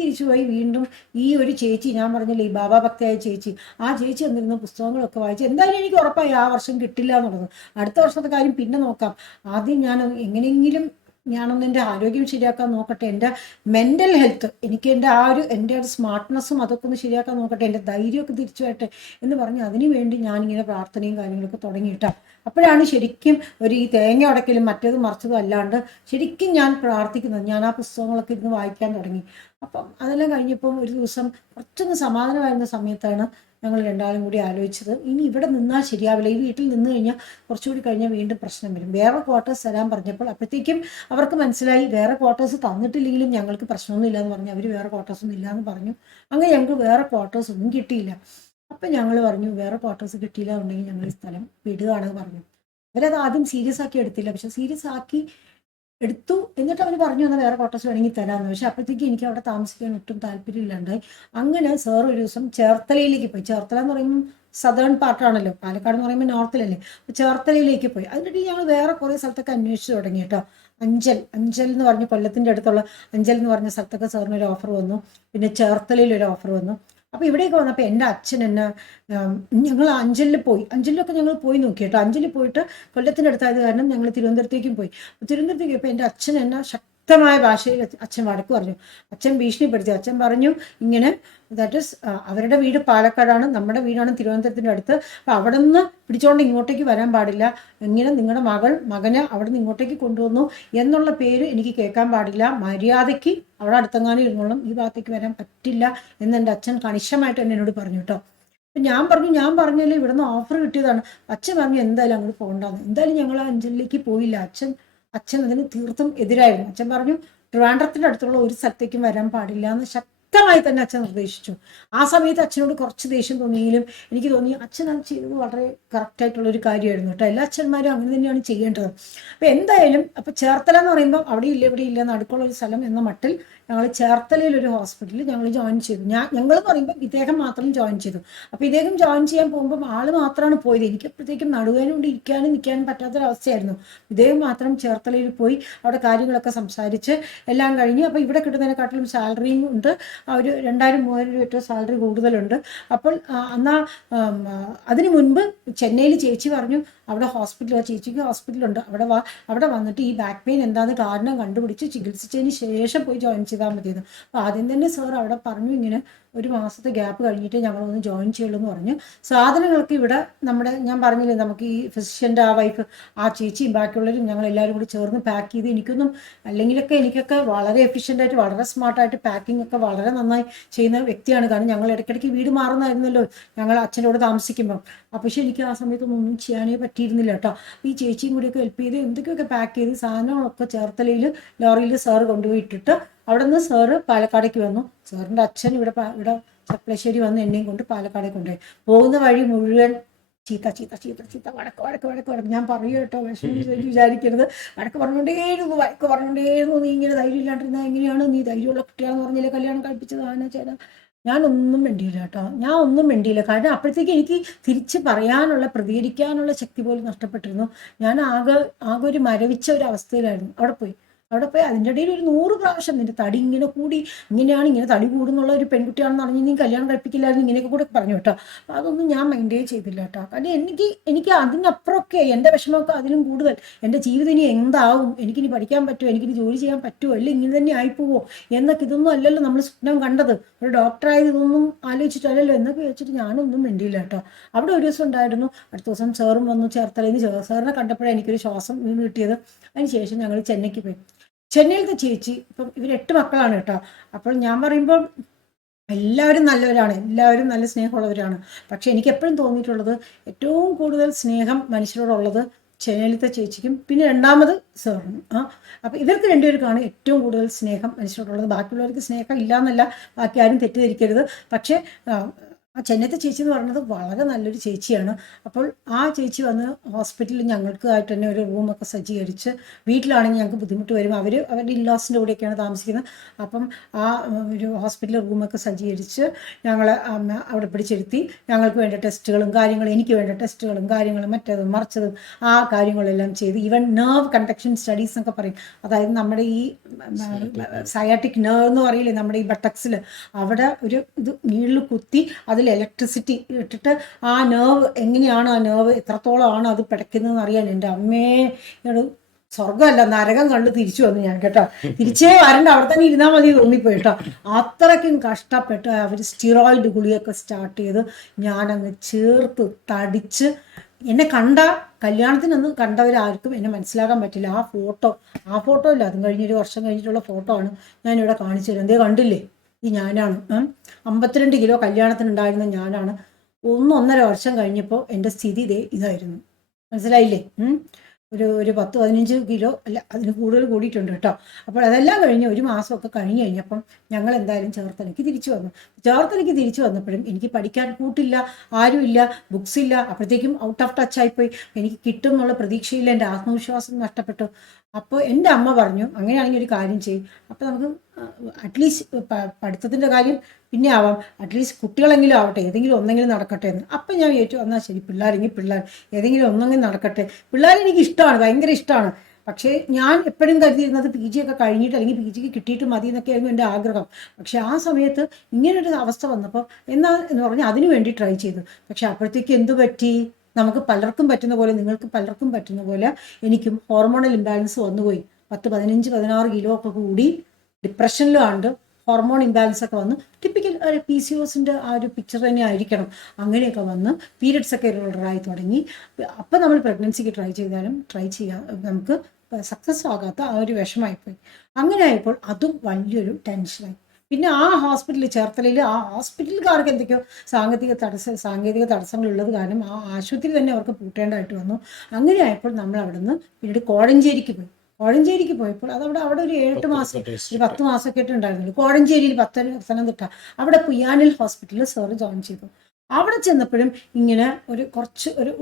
തിരിച്ചുപോയി വീണ്ടും ഈ ഒരു ചേച്ചി, ഞാൻ പറഞ്ഞില്ലേ ഈ ബാബാ ഭക്തയായ ചേച്ചി, ആ ചേച്ചി വന്നിരുന്ന പുസ്തകങ്ങളൊക്കെ വായിച്ച് എന്തായാലും എനിക്ക് ഉറപ്പായി ആ വർഷം കിട്ടില്ല എന്നുള്ളത്. അടുത്ത വർഷത്തെ കാര്യം പിന്നെ നോക്കാം. ആദ്യം ഞാൻ എങ്ങനെയെങ്കിലും ഞാനൊന്ന് എൻ്റെ ആരോഗ്യം ശരിയാക്കാൻ നോക്കട്ടെ, എൻ്റെ മെൻ്റൽ ഹെൽത്ത്, എനിക്ക് എൻ്റെ എൻ്റെ ഒരു സ്മാർട്ട്നെസ്സും അതൊക്കെ ഒന്ന് ശരിയാക്കാൻ നോക്കട്ടെ, എൻ്റെ ധൈര്യമൊക്കെ തിരിച്ചു വരട്ടെ എന്ന് പറഞ്ഞ് അതിനു വേണ്ടി ഞാനിങ്ങനെ പ്രാർത്ഥനയും കാര്യങ്ങളൊക്കെ തുടങ്ങിയിട്ടാണ്. അപ്പോഴാണ് ശരിക്കും ഈ തേങ്ങ ഉടക്കലും മറ്റേതും മറിച്ചതും അല്ലാണ്ട് ശരിക്കും ഞാൻ പ്രാർത്ഥിക്കുന്നത്. ഞാൻ ആ പുസ്തകങ്ങളൊക്കെ ഇരുന്ന് വായിക്കാൻ തുടങ്ങി. അപ്പം അതെല്ലാം കഴിഞ്ഞപ്പം ഒരു ദിവസം കുറച്ചൊന്ന് സമാധാനമായിരുന്ന സമയത്താണ് ഞങ്ങൾ 2 ആളും കൂടി ആലോചിച്ചത്, ഇനി ഇവിടെ നിന്നാൽ ശരിയാവില്ല, ഈ വീട്ടിൽ നിന്ന് കഴിഞ്ഞാൽ കുറച്ചുകൂടി കഴിഞ്ഞാൽ വീണ്ടും പ്രശ്നം വരും. വേറെ ക്വാർട്ടേഴ്സ് തരാൻ പറഞ്ഞപ്പോൾ അപ്പോഴത്തേക്കും അവർക്ക് മനസ്സിലായി വേറെ ക്വാർട്ടേഴ്സ് തന്നിട്ടില്ലെങ്കിലും ഞങ്ങൾക്ക് പ്രശ്നമൊന്നും ഇല്ലയെന്ന് പറഞ്ഞു. അവർ വേറെ ക്വാർട്ടേഴ്സൊന്നും ഇല്ലയെന്ന് പറഞ്ഞു. അങ്ങനെ ഞങ്ങൾക്ക് വേറെ ക്വാർട്ടേഴ്സ് ഒന്നും കിട്ടിയില്ല. അപ്പം ഞങ്ങൾ പറഞ്ഞു വേറെ ക്വാർട്ടേഴ്സ് കിട്ടിയില്ല എന്നുണ്ടെങ്കിൽ ഞങ്ങൾ ഈ സ്ഥലം വിടുകയാണെന്ന് പറഞ്ഞു. അവരത് ആദ്യം സീരിയസ് ആക്കി എടുത്തില്ല, പക്ഷെ സീരിയസ് ആക്കി എടുത്തു. എന്നിട്ട് അവർ പറഞ്ഞു എന്നാൽ വേറെ ക്വാർട്ടേഴ്സ് വേണമെങ്കിൽ തരാമെന്ന്. പക്ഷെ അപ്പോഴത്തേക്ക് എനിക്ക് അവിടെ താമസിക്കാൻ ഒട്ടും താല്പര്യമില്ലാണ്ടായി. അങ്ങനെ സാർ ഒരു ദിവസം ചേർത്തലയിലേക്ക് പോയി. ചേർത്തല എന്ന് പറയുമ്പോൾ സദേൺ പാർട്ടാണല്ലോ, പാലക്കാട് എന്ന് പറയുമ്പോൾ നോർത്തിലല്ലേ. അപ്പോൾ ചേർത്തലയിലേക്ക് പോയി. അതിനിടയിൽ ഞങ്ങൾ വേറെ കുറേ സ്ഥലത്തൊക്കെ അന്വേഷിച്ച് തുടങ്ങി കേട്ടോ. അഞ്ചൽ എന്ന് പറഞ്ഞ് കൊല്ലത്തിൻ്റെ അടുത്തുള്ള അഞ്ചൽ എന്ന് പറഞ്ഞ സ്ഥലത്തൊക്കെ സാറിന് ഒരു ഓഫർ വന്നു. പിന്നെ ചേർത്തലയിൽ ഒരു ഓഫർ വന്നു. അപ്പോൾ ഇവിടേക്ക് വന്നപ്പോൾ എൻ്റെ അച്ഛൻ എന്നെ, ഞങ്ങൾ അഞ്ചലിലൊക്കെ ഞങ്ങൾ പോയി നോക്കി കേട്ടോ. അഞ്ചലിൽ പോയിട്ട് കൊല്ലത്തിൻ്റെ അടുത്തായത് കാരണം ഞങ്ങൾ തിരുവനന്തപുരത്തേക്കും പോയി. തിരുവനന്തപുരത്തേക്ക് ഇപ്പോൾ എൻ്റെ അച്ഛൻ എന്നെ ശക്തമായ ഭാഷയിൽ അച്ഛൻ വഴക്ക് പറഞ്ഞു. അച്ഛൻ ഭീഷണിപ്പെടുത്തി. അച്ഛൻ പറഞ്ഞു ഇങ്ങനെ, ദാറ്റ് ഈസ് അവരുടെ വീട് പാലക്കാടാണ്, നമ്മുടെ വീടാണ് തിരുവനന്തപുരത്തിൻ്റെ അടുത്ത്. അപ്പോൾ അവിടെ നിന്ന് പിടിച്ചുകൊണ്ട് ഇങ്ങോട്ടേക്ക് വരാൻ പാടില്ല, ഇങ്ങനെ നിങ്ങളുടെ മകനെ അവിടെ നിന്ന് ഇങ്ങോട്ടേക്ക് കൊണ്ടുവന്നു എന്നുള്ള പേര് എനിക്ക് കേൾക്കാൻ പാടില്ല, മര്യാദയ്ക്ക് അവിടെ അടുത്തെങ്ങാനും ഇരുന്നോളും, ഈ ഭാഗത്തേക്ക് വരാൻ പറ്റില്ല എന്ന് എൻ്റെ അച്ഛൻ കണിശമായിട്ട് എന്നോട് പറഞ്ഞു കേട്ടോ. അപ്പം ഞാൻ പറഞ്ഞല്ലേ ഇവിടുന്ന് ഓഫർ കിട്ടിയതാണ്. അച്ഛൻ പറഞ്ഞു എന്തായാലും അങ്ങോട്ട് പോകണ്ടെന്ന്. എന്തായാലും ഞങ്ങൾ അഞ്ചലിലേക്ക് പോയില്ല. അച്ഛൻ അതിന് തീർത്തും എതിരായിരുന്നു. അച്ഛൻ പറഞ്ഞു ട്രിവാൻഡ്രത്തിൻ്റെ അടുത്തുള്ള ഒരു സ്ഥലത്തേക്കും വരാൻ പാടില്ല എന്ന് ശക്തമായി തന്നെ അച്ഛൻ നിർദ്ദേശിച്ചു. ആ സമയത്ത് അച്ഛനോട് കുറച്ച് ദേഷ്യം തോന്നിയെങ്കിലും എനിക്ക് തോന്നി അച്ഛൻ അത് ചെയ്തത് വളരെ കറക്റ്റായിട്ടുള്ളൊരു കാര്യമായിരുന്നു കേട്ടോ. എല്ലാ അച്ഛന്മാരും അങ്ങനെ തന്നെയാണ് ചെയ്യേണ്ടത്. അപ്പോൾ എന്തായാലും അപ്പോൾ ചേർത്തല എന്ന് പറയുമ്പോൾ അവിടെ ഇല്ല നടുക്കുള്ള ഒരു സ്ഥലം എന്ന മട്ടിൽ ഞങ്ങൾ ചേർത്തലയിൽ ഒരു ഹോസ്പിറ്റലിൽ ഞങ്ങൾ ജോയിൻ ചെയ്തു. ഞങ്ങൾ പറയുമ്പോൾ ഇദ്ദേഹം മാത്രം ജോയിൻ ചെയ്തു. അപ്പോൾ ഇദ്ദേഹം ജോയിൻ ചെയ്യാൻ പോകുമ്പോൾ ആള് മാത്രമാണ് പോയത്. എനിക്ക് അപ്പോഴത്തേക്കും നടുവേനും കൊണ്ട് ഇരിക്കാനും നിൽക്കാനും പറ്റാത്തൊരവസ്ഥയായിരുന്നു. ഇദ്ദേഹം മാത്രം ചേർത്തലയിൽ പോയി അവിടെ കാര്യങ്ങളൊക്കെ സംസാരിച്ച് എല്ലാം കഴിഞ്ഞ്. അപ്പോൾ ഇവിടെ കിട്ടുന്നതിനെക്കാട്ടിലും സാലറിയും ഉണ്ട്, ഒരു 2000-3000 രൂപ ഏറ്റവും സാലറി കൂടുതലുണ്ട്. അപ്പോൾ അതിനു മുൻപ് ചെന്നൈയിൽ ചേച്ചി പറഞ്ഞു അവിടെ ചേച്ചിക്ക് ഹോസ്പിറ്റലുണ്ട്, അവിടെ വന്നിട്ട് ഈ ബാക്ക് പെയിൻ എന്താണെന്ന് കാരണം കണ്ടുപിടിച്ച് ചികിത്സിച്ചതിന് ശേഷം പോയി ജോയിൻ ചെയ്താൽ മതിയെന്ന്. അപ്പോൾ ആദ്യം തന്നെ സാർ അവിടെ പറഞ്ഞു ഇങ്ങനെ 1 മാസത്തെ ഗ്യാപ്പ് കഴിഞ്ഞിട്ട് ഞങ്ങളൊന്ന് ജോയിൻ ചെയ്യുള്ളൂ എന്ന് പറഞ്ഞു. സാധനങ്ങളൊക്കെ ഇവിടെ ഞാൻ പറഞ്ഞില്ലേ നമുക്ക് ഈ ഫിസിഷ്യൻ്റെ ആ വൈഫ്, ആ ചേച്ചിയും ബാക്കിയുള്ളവരും ഞങ്ങൾ എല്ലാവരും കൂടി ചേർന്ന് പാക്ക് ചെയ്ത്, എനിക്കൊക്കെ വളരെ എഫിഷ്യൻ്റായിട്ട് വളരെ സ്മാർട്ടായിട്ട് പാക്കിംഗ് ഒക്കെ വളരെ നന്നായി ചെയ്യുന്ന വ്യക്തിയാണ്. കാരണം ഞങ്ങൾ ഇടയ്ക്കിടയ്ക്ക് വീട് മാറുന്നായിരുന്നല്ലോ ഞങ്ങൾ അച്ഛനോട് താമസിക്കുമ്പം. പക്ഷേ എനിക്ക് ആ സമയത്തൊന്നും ചെയ്യാനേ പറ്റിയിരുന്നില്ല കേട്ടോ. ഈ ചേച്ചിയും കൂടിയൊക്കെ ഹെൽപ്പ് ചെയ്ത് എന്തൊക്കെയൊക്കെ പാക്ക് ചെയ്ത് സാധനങ്ങളൊക്കെ ചേർത്തലയിൽ ലോറിയിൽ സാറ് കൊണ്ടുപോയി ഇട്ടിട്ട് അവിടെ നിന്ന് സാറ് പാലക്കാടേക്ക് വന്നു. സാറിൻ്റെ അച്ഛൻ ഇവിടെ ചപ്പളശ്ശേരി വന്ന് എന്നെയും കൊണ്ട് പാലക്കാടേക്ക് കൊണ്ടുപോയി. പോകുന്ന വഴി മുഴുവൻ ചീത്ത വടക്ക്. ഞാൻ പറയൂ കേട്ടോ, വിചാരിക്കരുത്. വടക്ക് പറഞ്ഞുകൊണ്ടേയിരുന്നു. നീ ഇങ്ങനെ ധൈര്യം ഇല്ലാണ്ടിരുന്നാൽ എങ്ങനെയാണ്, നീ ധൈര്യമുള്ള കുട്ടിയാണെന്ന് പറഞ്ഞില്ലേ കല്യാണം കഴിപ്പിച്ചത് ആന ചേരാ. ഞാനൊന്നും മിണ്ടിയില്ല കേട്ടോ. കാരണം അപ്പോഴത്തേക്ക് എനിക്ക് തിരിച്ച് പറയാനുള്ള പ്രതികരിക്കാനുള്ള ശക്തി പോലും നഷ്ടപ്പെട്ടിരുന്നു. ഞാൻ ആകെ ഒരു മരവിച്ച ഒരു അവസ്ഥയിലായിരുന്നു. അവിടെ പോയി അവിടെ പോയി അതിൻ്റെ ഇടയിൽ ഒരു 100 പ്രാവശ്യം നിന്റെ തടി ഇങ്ങനെ കൂടി, ഇങ്ങനെയാണ്, ഇങ്ങനെ തടി കൂടുന്നുള്ള ഒരു പെൺകുട്ടിയാണെന്ന് അറിഞ്ഞ് നീ കല്യാണം കഴിപ്പിക്കില്ലായിരുന്നു, ഇങ്ങനെയൊക്കെ കൂടെ പറഞ്ഞു കേട്ടോ. അപ്പോൾ അതൊന്നും ഞാൻ മൈൻഡേ ചെയ്തില്ല കേട്ടോ. കാരണം എനിക്ക് അതിനപ്പുറമൊക്കെ എൻ്റെ വിഷമമൊക്കെ അതിലും കൂടുതൽ എൻ്റെ ജീവിതം ഇനി എന്താവും, എനിക്കിനി പഠിക്കാൻ പറ്റുമോ, എനിക്കിനി ജോലി ചെയ്യാൻ പറ്റുമോ, അല്ലെങ്കിൽ ഇങ്ങനെ തന്നെ ആയിപ്പോവോ എന്നൊക്കെ. ഇതൊന്നും അല്ലല്ലോ നമ്മൾ സ്വപ്നം കണ്ടത്, ഒരു ഡോക്ടറായത് ഇതൊന്നും ആലോചിച്ചിട്ടല്ലല്ലോ എന്നൊക്കെ വെച്ചിട്ട് ഞാനൊന്നും മിണ്ടിയില്ല കേട്ടോ. അവിടെ ഒരു ദിവസം ഉണ്ടായിരുന്നു, അടുത്ത ദിവസം സാറും വന്നു ചേർത്തലയിൽ നിന്ന്. സാറിനെ കണ്ടപ്പോഴാണ് എനിക്കൊരു ശ്വാസം വീണ് കിട്ടിയത്. അതിന് ശേഷം ഞങ്ങൾ ചെന്നൈക്ക് പോയി. ചെന്നൈയിലത്തെ ചേച്ചി, ഇപ്പം ഇവർ 8 മക്കളാണ് കേട്ടോ. അപ്പോൾ ഞാൻ പറയുമ്പോൾ എല്ലാവരും നല്ലവരാണ്, എല്ലാവരും നല്ല സ്നേഹമുള്ളവരാണ്. പക്ഷെ എനിക്ക് എപ്പോഴും തോന്നിയിട്ടുള്ളത് ഏറ്റവും കൂടുതൽ സ്നേഹം മനുഷ്യരോടുള്ളത് ചെന്നൈയിലത്തെ ചേച്ചിക്കും പിന്നെ രണ്ടാമത് സാറിനും. അപ്പോൾ ഇവർക്ക് രണ്ടുപേർക്കാണ് ഏറ്റവും കൂടുതൽ സ്നേഹം മനുഷ്യരോടുള്ളത്. ബാക്കിയുള്ളവർക്ക് സ്നേഹം ഇല്ല എന്നല്ല, ബാക്കി ആരും തെറ്റിദ്ധരിക്കരുത്. പക്ഷേ ആ ചെന്നൈത്തെ ചേച്ചി എന്ന് പറയുന്നത് വളരെ നല്ലൊരു ചേച്ചിയാണ്. അപ്പോൾ ആ ചേച്ചി വന്ന് ഹോസ്പിറ്റലിൽ ഞങ്ങൾക്കായിട്ട് തന്നെ ഒരു റൂമൊക്കെ സജ്ജീകരിച്ച്, വീട്ടിലാണെങ്കിൽ ഞങ്ങൾക്ക് ബുദ്ധിമുട്ട് വരും, അവരുടെ ഇൻലോസിൻ്റെ കൂടെയൊക്കെയാണ് താമസിക്കുന്നത്. അപ്പം ആ ഒരു ഹോസ്പിറ്റലിൽ റൂമൊക്കെ സജ്ജീകരിച്ച് ഞങ്ങളെ അവിടെ പിടിച്ചിരുത്തി ഞങ്ങൾക്ക് വേണ്ട ടെസ്റ്റുകളും കാര്യങ്ങളും, എനിക്ക് വേണ്ട ടെസ്റ്റുകളും കാര്യങ്ങളും, മറ്റേതും മറിച്ചതും ആ കാര്യങ്ങളെല്ലാം ചെയ്ത്, ഈവൻ നെർവ് കണ്ടക്ഷൻ സ്റ്റഡീസ് എന്നൊക്കെ പറയും. അതായത് നമ്മുടെ ഈ സയാറ്റിക് നെർവ് എന്ന് പറയില്ലേ, നമ്മുടെ ഈ ബട്ടക്സിൽ അവിടെ ഒരു ഇത് നീളിൽ കുത്തി അതിൽ ഇലക്ട്രിസിറ്റി ഇട്ടിട്ട് ആ നെർവ് എങ്ങനെയാണ്, ആ നെർവ് എത്രത്തോളമാണ് അത് പിടയ്ക്കുന്നതെന്ന് അറിയാൻ എൻ്റെ അമ്മേ, സ്വർഗമല്ല നരകം കണ്ട് തിരിച്ചു വന്നു ഞാൻ കേട്ടോ. തിരിച്ചേ വരണ്ട, അവിടെ തന്നെ ഇരുന്നാൽ മതി തോന്നിപ്പോയി കേട്ടോ. അത്രയ്ക്കും കഷ്ടപ്പെട്ട് അവർ സ്റ്റിറോയിഡ് ഗുളിയൊക്കെ സ്റ്റാർട്ട് ചെയ്ത് ഞാനങ്ങ് ചേർത്ത് തടിച്ച്, എന്നെ കല്യാണത്തിനൊന്നും കണ്ടവരാർക്കും എന്നെ മനസ്സിലാക്കാൻ പറ്റില്ല. ആ ഫോട്ടോ ഇല്ല, അതും കഴിഞ്ഞൊരു വർഷം കഴിഞ്ഞിട്ടുള്ള ഫോട്ടോ ആണ് ഞാനിവിടെ കാണിച്ചു തരും. എന്തേ കണ്ടില്ലേ, ഈ ഞാനാണ്. 52 കിലോ കല്യാണത്തിനുണ്ടായിരുന്ന ഞാനാണ്. 1.5 വർഷം കഴിഞ്ഞപ്പോൾ എൻ്റെ സ്ഥിതി ഇതായിരുന്നു. മനസ്സിലായില്ലേ? ഒരു 10-15 കിലോ അല്ല അതിന് കൂടുതൽ കൂടിയിട്ടുണ്ട് കേട്ടോ. അപ്പോൾ അതെല്ലാം കഴിഞ്ഞ് ഒരു മാസമൊക്കെ കഴിഞ്ഞ് കഴിഞ്ഞപ്പം ഞങ്ങൾ എന്തായാലും ചേർത്തലയ്ക്ക് തിരിച്ചു വന്നു. ചേർത്തലയ്ക്ക് തിരിച്ചു വന്നപ്പോഴും എനിക്ക് പഠിക്കാൻ കൂട്ടില്ല, ആരുമില്ല, ബുക്സ് ഇല്ല. അപ്പോഴത്തേക്കും ഔട്ട് ഓഫ് ടച്ച് ആയിപ്പോയി. എനിക്ക് കിട്ടും എന്നുള്ള പ്രതീക്ഷയില്ല, എൻ്റെ ആത്മവിശ്വാസം നഷ്ടപ്പെട്ടു. അപ്പോൾ എൻ്റെ അമ്മ പറഞ്ഞു, അങ്ങനെയാണെങ്കിൽ ഒരു കാര്യം ചെയ്യും, അപ്പോൾ നമുക്ക് അറ്റ്ലീസ്റ്റ് പഠിത്തത്തിൻ്റെ കാര്യം പിന്നെ ആവാം, അറ്റ്ലീസ്റ്റ് കുട്ടികളെങ്കിലും ആവട്ടെ, ഏതെങ്കിലും ഒന്നെങ്കിലും നടക്കട്ടെ എന്ന്. അപ്പം ഞാൻ വിചാരിച്ചു, എന്നാൽ ശരി, പിള്ളേരെങ്കിൽ പിള്ളേർ ഏതെങ്കിലും ഒന്നെങ്കിലും നടക്കട്ടെ. പിള്ളേർ എനിക്ക് ഇഷ്ടമാണ്, ഭയങ്കര ഇഷ്ടമാണ്. പക്ഷേ ഞാൻ എപ്പോഴും കരുതിയിരുന്നത് PG ഒക്കെ കഴിഞ്ഞിട്ട് അല്ലെങ്കിൽ PGക്ക് കിട്ടിയിട്ട് മതി എന്നൊക്കെയായിരുന്നു എൻ്റെ ആഗ്രഹം. പക്ഷേ ആ സമയത്ത് ഇങ്ങനൊരു അവസ്ഥ വന്നപ്പോൾ എന്ന് പറഞ്ഞാൽ അതിനു വേണ്ടി ട്രൈ ചെയ്തു. പക്ഷെ അപ്പോഴത്തേക്ക് എന്തു പറ്റി, നമുക്ക് പലർക്കും പറ്റുന്ന പോലെ, നിങ്ങൾക്ക് പലർക്കും പറ്റുന്ന പോലെ എനിക്കും ഹോർമോണൽ ഇംബാലൻസ് വന്നുപോയി. 10-15-16 കിലോ ഒക്കെ കൂടി ഡിപ്രഷനിലും ഉണ്ട്, ഹോർമോൺ ഇംബാലൻസ് ഒക്കെ വന്ന്, ടിപ്പിക്കൽ PCOSൻ്റെ ആ ഒരു പിക്ചർ തന്നെ ആയിരിക്കണം. അങ്ങനെയൊക്കെ വന്ന് പീരിയഡ്സ് ഒക്കെ ഇറഗുലറായി തുടങ്ങി. അപ്പം നമ്മൾ പ്രഗ്നൻസിക്ക് ട്രൈ ചെയ്താലും നമുക്ക് സക്സസ് ആകാത്ത ആ ഒരു വിഷമായിപ്പോയി. അങ്ങനെ ആയപ്പോൾ അതും വലിയൊരു ടെൻഷനായി. പിന്നെ ആ ഹോസ്പിറ്റലിൽ ചേർത്തലയിൽ ആ ഹോസ്പിറ്റലുകാർക്ക് എന്തൊക്കെയോ സാങ്കേതിക തടസ്സങ്ങളുള്ളത് കാരണം ആ ആശുപത്രി തന്നെ അവർക്ക് പൂട്ടേണ്ടതായിട്ട് വന്നു. അങ്ങനെ ആയപ്പോൾ നമ്മൾ അവിടെ നിന്ന് പിന്നീട് കോഴഞ്ചേരിക്ക് പോയി. കോഴഞ്ചേരിക്ക് പോയപ്പോൾ അവിടെ ഒരു 7-8 മാസം, ഒരു 10 മാസമൊക്കെ ആയിട്ട് ഉണ്ടായിരുന്നുള്ളൂ. കോഴഞ്ചേരിയിൽ പത്തനംതിട്ട അവിടെ പുയാനിൽ ഹോസ്പിറ്റലിൽ സാറ് ജോയിൻ ചെയ്തു. അവിടെ ചെന്നപ്പോഴും ഇങ്ങനെ ഒരു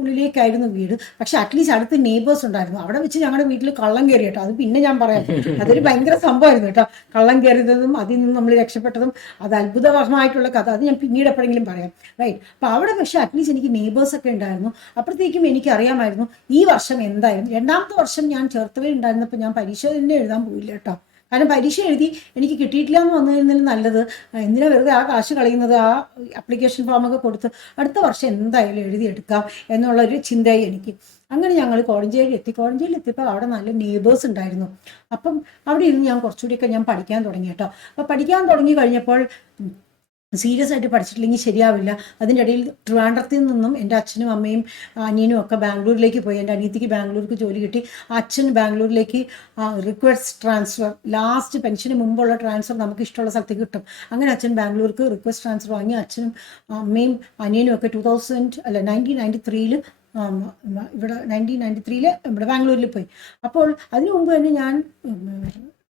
ഉള്ളിലേക്കായിരുന്നു വീട്. പക്ഷെ അറ്റ്ലീസ്റ്റ് അടുത്ത് നെയ്ബേഴ്സ് ഉണ്ടായിരുന്നു. അവിടെ വെച്ച് ഞങ്ങളുടെ വീട്ടിൽ കള്ളം കയറി കേട്ടോ. അത് പിന്നെ ഞാൻ പറയാം, അതൊരു ഭയങ്കര സംഭവമായിരുന്നു കേട്ടോ. കള്ളം കയറിയതും അതിൽ നിന്ന് നമ്മൾ രക്ഷപ്പെട്ടതും അത് അത്ഭുതകരമായിട്ടുള്ള കഥ, അത് ഞാൻ പിന്നീട് എപ്പോഴെങ്കിലും പറയാം, റൈറ്റ്. അപ്പോൾ അവിടെ പക്ഷേ അറ്റ്ലീസ്റ്റ് എനിക്ക് നെയ്ബേഴ്സ് ഒക്കെ ഉണ്ടായിരുന്നു. അപ്പോഴത്തേക്കും എനിക്കറിയാമായിരുന്നു ഈ വർഷം എന്തായാലും, 2ാമത്തെ വർഷം ഞാൻ ചേർത്തലയിൽ ഉണ്ടായിരുന്നപ്പോൾ ഞാൻ പരീക്ഷ തന്നെ എഴുതാൻ പോയില്ല കേട്ടോ. കാരണം പരീക്ഷ എഴുതി എനിക്ക് കിട്ടിയിട്ടില്ല എന്ന് വന്നതിൽ നല്ലത് എന്തിനാ വെറുതെ ആ കാശ് കളയുന്നത്, ആ അപ്ലിക്കേഷൻ ഫോമൊക്കെ കൊടുത്ത് അടുത്ത വർഷം എന്തായാലും എഴുതിയെടുക്കാം എന്നുള്ളൊരു ചിന്തയായി എനിക്ക്. അങ്ങനെ ഞങ്ങൾ കോഴഞ്ചേരി എത്തിയപ്പോൾ അവിടെ നല്ല നെയ്ബേഴ്സ് ഉണ്ടായിരുന്നു. അപ്പം അവിടെ ഇരുന്ന് ഞാൻ കുറച്ചുകൂടിയൊക്കെ ഞാൻ പഠിക്കാൻ തുടങ്ങി കേട്ടോ. അപ്പോൾ പഠിക്കാൻ തുടങ്ങി കഴിഞ്ഞപ്പോൾ സീരിയസ് ആയിട്ട് പഠിച്ചിട്ടില്ലെങ്കിൽ ശരിയാവില്ല. അതിൻ്റെ ഇടയിൽ ട്രിവാൻഡ്രത്തിൽ നിന്നും എൻ്റെ അച്ഛനും അമ്മയും അനിയനും ഒക്കെ ബാംഗ്ലൂരിലേക്ക് പോയി. എൻ്റെ അനിയത്തിക്ക് ബാംഗ്ലൂർക്ക് ജോലി കിട്ടി. അച്ഛൻ ബാംഗ്ലൂരിലേക്ക് റിക്വസ്റ്റ് ട്രാൻസ്ഫർ, ലാസ്റ്റ് പെൻഷന് മുമ്പുള്ള ട്രാൻസ്ഫർ നമുക്ക് ഇഷ്ടമുള്ള സ്ഥലത്തേക്ക് കിട്ടും. അങ്ങനെ അച്ഛൻ ബാംഗ്ലൂർക്ക് റിക്വസ്റ്റ് ട്രാൻസ്ഫർ വാങ്ങി. അച്ഛനും അമ്മയും അനിയനും ഒക്കെ 1993 ഇവിടെ 1993 ഇവിടെ ബാംഗ്ലൂരിൽ പോയി. അപ്പോൾ അതിനു മുമ്പ് തന്നെ ഞാൻ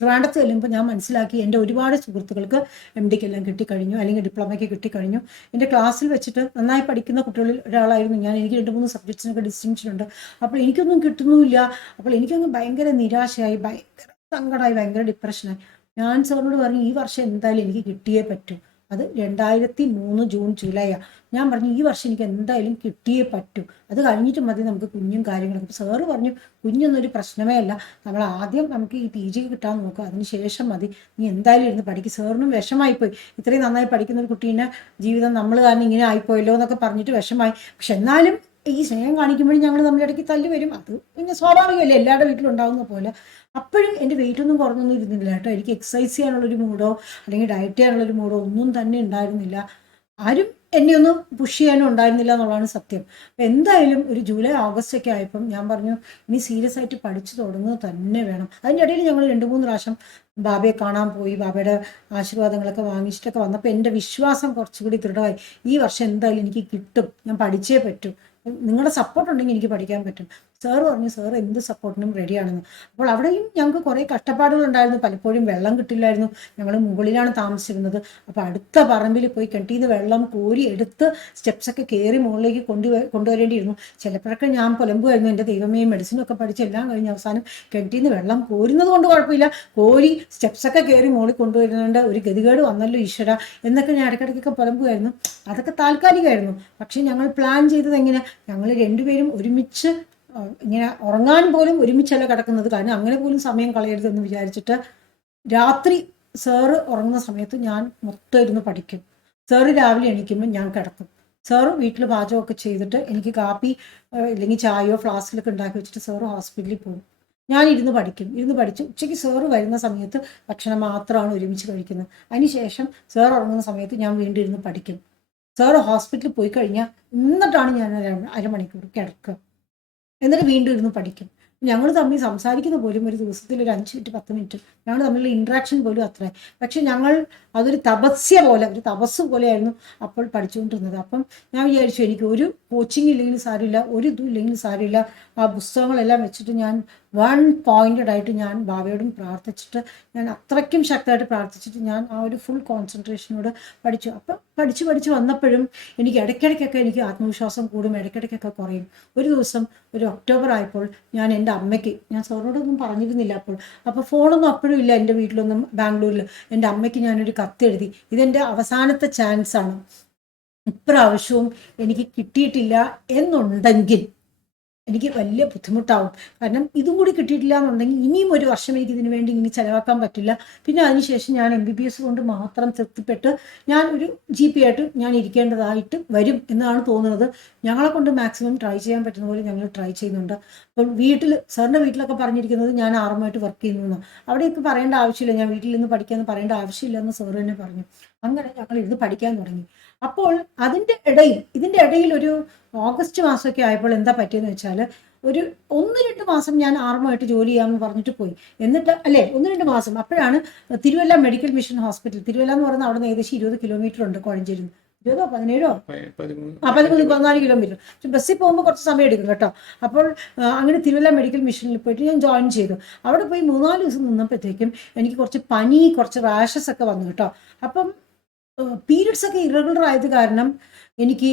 ട്രിവാൻഡ്രത്ത് ചെല്ലുമ്പോൾ ഞാൻ മനസ്സിലാക്കി എൻ്റെ ഒരുപാട് സുഹൃത്തുക്കൾക്ക് MDക്കെല്ലാം കിട്ടിക്കഴിഞ്ഞു, അല്ലെങ്കിൽ ഡിപ്ലോമയ്ക്ക് കിട്ടിക്കഴിഞ്ഞു. എൻ്റെ ക്ലാസ്സിൽ വെച്ചിട്ട് നന്നായി പഠിക്കുന്ന കുട്ടികളിൽ ഒരാളായിരുന്നു ഞാൻ. എനിക്ക് 2-3 സബ്ജക്ട്സിനൊക്കെ ഡിസ്റ്റിങ്ഷൻ ഉണ്ട്. അപ്പോൾ എനിക്കൊന്നും കിട്ടുന്നുമില്ല. അപ്പോൾ എനിക്കങ്ങ് ഭയങ്കര നിരാശയായി, ഭയങ്കര സങ്കടമായി, ഭയങ്കര ഡിപ്രഷനായി. ഞാൻ സാറിനോട് പറഞ്ഞു, ഈ വർഷം എന്തായാലും എനിക്ക് കിട്ടിയേ പറ്റൂ. അത് 2003 ജൂൺ ജൂലൈയാണ്. ഞാൻ പറഞ്ഞു ഈ വർഷം എനിക്ക് എന്തായാലും കിട്ടിയേ പറ്റൂ, അത് കഴിഞ്ഞിട്ട് മതി നമുക്ക് കുഞ്ഞും കാര്യങ്ങളൊക്കെ. അപ്പോൾ സാറ് പറഞ്ഞു കുഞ്ഞൊന്നൊരു പ്രശ്നമേ അല്ല, നമ്മൾ ആദ്യം നമുക്ക് ഈ PG കിട്ടാൻ നോക്കുക, അതിന് ശേഷം മതി, നീ എന്തായാലും ഇരുന്ന് പഠിക്കും. സാറിനും വിഷമായിപ്പോയി, ഇത്രയും നന്നായി പഠിക്കുന്ന ഒരു കുട്ടീനെ ജീവിതം നമ്മൾ കാരണം ഇങ്ങനെ ആയിപ്പോയല്ലോ എന്നൊക്കെ പറഞ്ഞിട്ട് വിഷമായി. പക്ഷെ എന്നാലും ഈ സ്നേഹം കാണിക്കുമ്പോഴും ഞങ്ങൾ നമ്മളിടയ്ക്ക് തല്ലി വരും, അത് പിന്നെ സ്വാഭാവികമല്ലേ, എല്ലാവരുടെ വീട്ടിലും ഉണ്ടാകുന്ന പോലെ. അപ്പോഴും എൻ്റെ വെയിറ്റ് ഒന്നും കുറഞ്ഞൊന്നും ഇരുന്നില്ല കേട്ടോ. എനിക്ക് എക്സസൈസ് ചെയ്യാനുള്ളൊരു മൂഡോ അല്ലെങ്കിൽ ഡയറ്റ് ചെയ്യാനുള്ളൊരു മൂഡോ ഒന്നും തന്നെ ഉണ്ടായിരുന്നില്ല. ആരും എന്നെ ഒന്നും പുഷ് ചെയ്യാനും ഉണ്ടായിരുന്നില്ല എന്നുള്ളതാണ് സത്യം. അപ്പം എന്തായാലും ഒരു ജൂലൈ ഓഗസ്റ്റ് ഒക്കെ ആയപ്പം ഞാൻ പറഞ്ഞു ഇനി സീരിയസ് ആയിട്ട് പഠിച്ചു തുടങ്ങുന്നത് തന്നെ വേണം. അതിൻ്റെ ഇടയിൽ ഞങ്ങൾ 2-3 പ്രാവശ്യം ബാബയെ കാണാൻ പോയി, ബാബയുടെ ആശീർവാദങ്ങളൊക്കെ വാങ്ങിച്ചിട്ടൊക്കെ വന്നപ്പോൾ എൻ്റെ വിശ്വാസം കുറച്ചുകൂടി ദൃഢമായി. ഈ വർഷം എന്തായാലും എനിക്ക് കിട്ടും, ഞാൻ പഠിച്ചേ പറ്റൂ, നിങ്ങളുടെ സപ്പോർട്ട് ഉണ്ടെങ്കിൽ എനിക്ക് പഠിക്കാൻ പറ്റും. സാറ് പറഞ്ഞു സാർ എന്ത് സപ്പോർട്ടിനും റെഡിയാണെന്ന്. അപ്പോൾ അവിടെയും ഞങ്ങൾക്ക് കുറേ കഷ്ടപ്പാടുകൾ ഉണ്ടായിരുന്നു. പലപ്പോഴും വെള്ളം കിട്ടില്ലായിരുന്നു, ഞങ്ങൾ മുകളിലാണ് താമസിച്ചിരുന്നത്. അപ്പോൾ അടുത്ത പറമ്പിൽ പോയി കിണറ്റിന്ന് വെള്ളം കോരി എടുത്ത് സ്റ്റെപ്സൊക്കെ കയറി മുകളിലേക്ക് കൊണ്ടുവരേണ്ടിയിരുന്നു. ചിലപ്പോഴൊക്കെ ഞാൻ പുലമ്പുമായിരുന്നു, എൻ്റെ ദൈവമേ മെഡിസിനൊക്കെ പഠിച്ച് എല്ലാം കഴിഞ്ഞ് അവസാനം കിണറ്റിന്ന് വെള്ളം കോരുന്നത് കൊണ്ട് കുഴപ്പമില്ല, കോരി സ്റ്റെപ്സൊക്കെ കയറി മുകളിൽ കൊണ്ടുവരുന്നുണ്ട്, ഒരു ഗതികേട് വന്നല്ലോ ഈശ്വര എന്നൊക്കെ ഞാൻ ഇടയ്ക്കിടയ്ക്കൊക്കെ പുലമ്പുമായിരുന്നു. അതൊക്കെ താൽക്കാലികമായിരുന്നു. പക്ഷേ ഞങ്ങൾ പ്ലാൻ ചെയ്തത് എങ്ങനെ, ഞങ്ങൾ രണ്ടുപേരും ഒരുമിച്ച് ഇങ്ങനെ ഉറങ്ങാൻ പോലും ഒരുമിച്ചല്ല കിടക്കുന്നത്, കാരണം അങ്ങനെ പോലും സമയം കളയരുതെന്ന് വിചാരിച്ചിട്ട് രാത്രി സാറ് ഉറങ്ങുന്ന സമയത്ത് ഞാൻ മൊത്തം ഇരുന്ന് പഠിക്കും. സാറ് രാവിലെ എണീക്കുമ്പോൾ ഞാൻ കിടക്കും. സാറ് വീട്ടിൽ പാചകമൊക്കെ ചെയ്തിട്ട് എനിക്ക് കാപ്പി അല്ലെങ്കിൽ ചായയോ ഫ്ലാസ്കിലൊക്കെ ഉണ്ടാക്കി വെച്ചിട്ട് സാറ് ഹോസ്പിറ്റലിൽ പോകും. ഞാൻ ഇരുന്ന് പഠിക്കും. ഇരുന്ന് പഠിച്ച് ഉച്ചയ്ക്ക് സാറ് വരുന്ന സമയത്ത് ഭക്ഷണം മാത്രമാണ് ഒരുമിച്ച് കഴിക്കുന്നത്. അതിനുശേഷം സാർ ഉറങ്ങുന്ന സമയത്ത് ഞാൻ വീണ്ടും ഇരുന്ന് പഠിക്കും. സാറ് ഹോസ്പിറ്റലിൽ പോയി കഴിഞ്ഞാൽ എന്നിട്ടാണ് ഞാൻ അരമണിക്കൂർ കിടക്കുക, എന്നിട്ട് വീണ്ടും ഇരുന്ന് പഠിക്കും. ഞങ്ങൾ തമ്മിൽ സംസാരിക്കുന്ന പോലും ഒരു ദിവസത്തിൽ ഒരു 5 മിനിറ്റ് 10 മിനിറ്റ്, ഞങ്ങൾ തമ്മിലുള്ള ഇൻട്രാക്ഷൻ പോലും അത്ര. പക്ഷെ ഞങ്ങൾ അതൊരു തപസ്യ പോലെ, ഒരു തപസ് പോലെയായിരുന്നു അപ്പോൾ പഠിച്ചുകൊണ്ടിരുന്നത്. അപ്പം ഞാൻ വിചാരിച്ചു എനിക്ക് ഒരു കോച്ചിങ് ഇല്ലെങ്കിലും സാരമില്ല, ഒരു ഇതും ഇല്ലെങ്കിലും സാരമില്ല, ആ പുസ്തകങ്ങളെല്ലാം വെച്ചിട്ട് ഞാൻ വൺ പോയിന്റഡ് ആയിട്ട് ഞാൻ ബാബയോടും പ്രാർത്ഥിച്ചിട്ട്, ഞാൻ അത്രയ്ക്കും ശക്തമായിട്ട് പ്രാർത്ഥിച്ചിട്ട് ഞാൻ ആ ഒരു ഫുൾ കോൺസെൻട്രേഷനോട് പഠിച്ചു. അപ്പം പഠിച്ച് വന്നപ്പോഴും എനിക്ക് ഇടയ്ക്കിടയ്ക്കൊക്കെ എനിക്ക് ആത്മവിശ്വാസം കൂടും, ഇടയ്ക്കിടയ്ക്കൊക്കെ കുറയും. ഒരു ദിവസം ഒരു ഒക്ടോബർ ആയപ്പോൾ ഞാൻ എൻ്റെ അമ്മയ്ക്ക്, ഞാൻ സാറിനോടൊന്നും പറഞ്ഞിരുന്നില്ല അപ്പോൾ ഫോണൊന്നും അപ്പോഴും ഇല്ല എൻ്റെ വീട്ടിലൊന്നും ബാംഗ്ലൂരിൽ. എൻ്റെ അമ്മയ്ക്ക് ഞാനൊരു കത്തെഴുതി, ഇതെൻ്റെ അവസാനത്തെ ചാൻസാണ്, ഇപ്രാവശ്യവും എനിക്ക് കിട്ടിയിട്ടില്ല എന്നുണ്ടെങ്കിൽ എനിക്ക് വലിയ ബുദ്ധിമുട്ടാവും, കാരണം ഇതും കൂടി കിട്ടിയിട്ടില്ല എന്നുണ്ടെങ്കിൽ ഇനിയും ഒരു വർഷം എനിക്ക് ഇതിനു വേണ്ടി ഇനി ചിലവാക്കാൻ പറ്റില്ല. പിന്നെ അതിനുശേഷം ഞാൻ MBBS കൊണ്ട് മാത്രം തൃപ്തിപ്പെട്ട് ഞാൻ ഒരു GP ആയിട്ട് ഞാൻ ഇരിക്കേണ്ടതായിട്ട് വരും എന്നാണ് തോന്നുന്നത്. ഞങ്ങളെ കൊണ്ട് മാക്സിമം ട്രൈ ചെയ്യാൻ പറ്റുന്ന പോലെ ഞങ്ങൾ ട്രൈ ചെയ്യുന്നുണ്ട്. അപ്പം സാറിൻ്റെ വീട്ടിലൊക്കെ പറഞ്ഞിരിക്കുന്നത് ഞാൻ ആറുമായിട്ട് വർക്ക് ചെയ്യുന്നു, അവിടെയൊക്കെ പറയേണ്ട ആവശ്യമില്ല, ഞാൻ വീട്ടിൽ നിന്ന് പഠിക്കാമെന്ന് പറയേണ്ട ആവശ്യമില്ല എന്ന് സാറ് തന്നെ പറഞ്ഞു. അങ്ങനെ ഞങ്ങൾ ഇരുന്ന് പഠിക്കാൻ തുടങ്ങി. അപ്പോൾ ഇതിൻ്റെ ഇടയിൽ ഒരു ഓഗസ്റ്റ് മാസമൊക്കെ ആയപ്പോൾ എന്താ പറ്റിയെന്ന് വെച്ചാൽ, ഒരു 1-2 മാസം ഞാൻ ആർമായിട്ട് ജോലി ചെയ്യാമെന്ന് പറഞ്ഞിട്ട് പോയി. എന്നിട്ട് 1-2 മാസം അപ്പോഴാണ് Thiruvalla medical mission hospital, Thiruvalla എന്ന് പറയുന്നത് അവിടെ നിന്ന് ഏകദേശം 20 കിലോമീറ്റർ ഉണ്ട് കോഴഞ്ചേരി, 20-17 14 കിലോമീറ്റർ. പക്ഷെ ബസ്സിൽ പോകുമ്പോൾ കുറച്ച് സമയം എടുക്കും കേട്ടോ. അപ്പോൾ അങ്ങനെ തിരുവല്ല മെഡിക്കൽ മിഷനിൽ പോയിട്ട് ഞാൻ ജോയിൻ ചെയ്തു. അവിടെ പോയി 3-4 ദിവസം നിന്നപ്പോഴത്തേക്കും എനിക്ക് കുറച്ച് പനി, കുറച്ച് റാഷസ് ഒക്കെ വന്നു കേട്ടോ. അപ്പം പീരിയഡ്സ് ഒക്കെ ഇറഗുലർ ആയത് കാരണം എനിക്ക്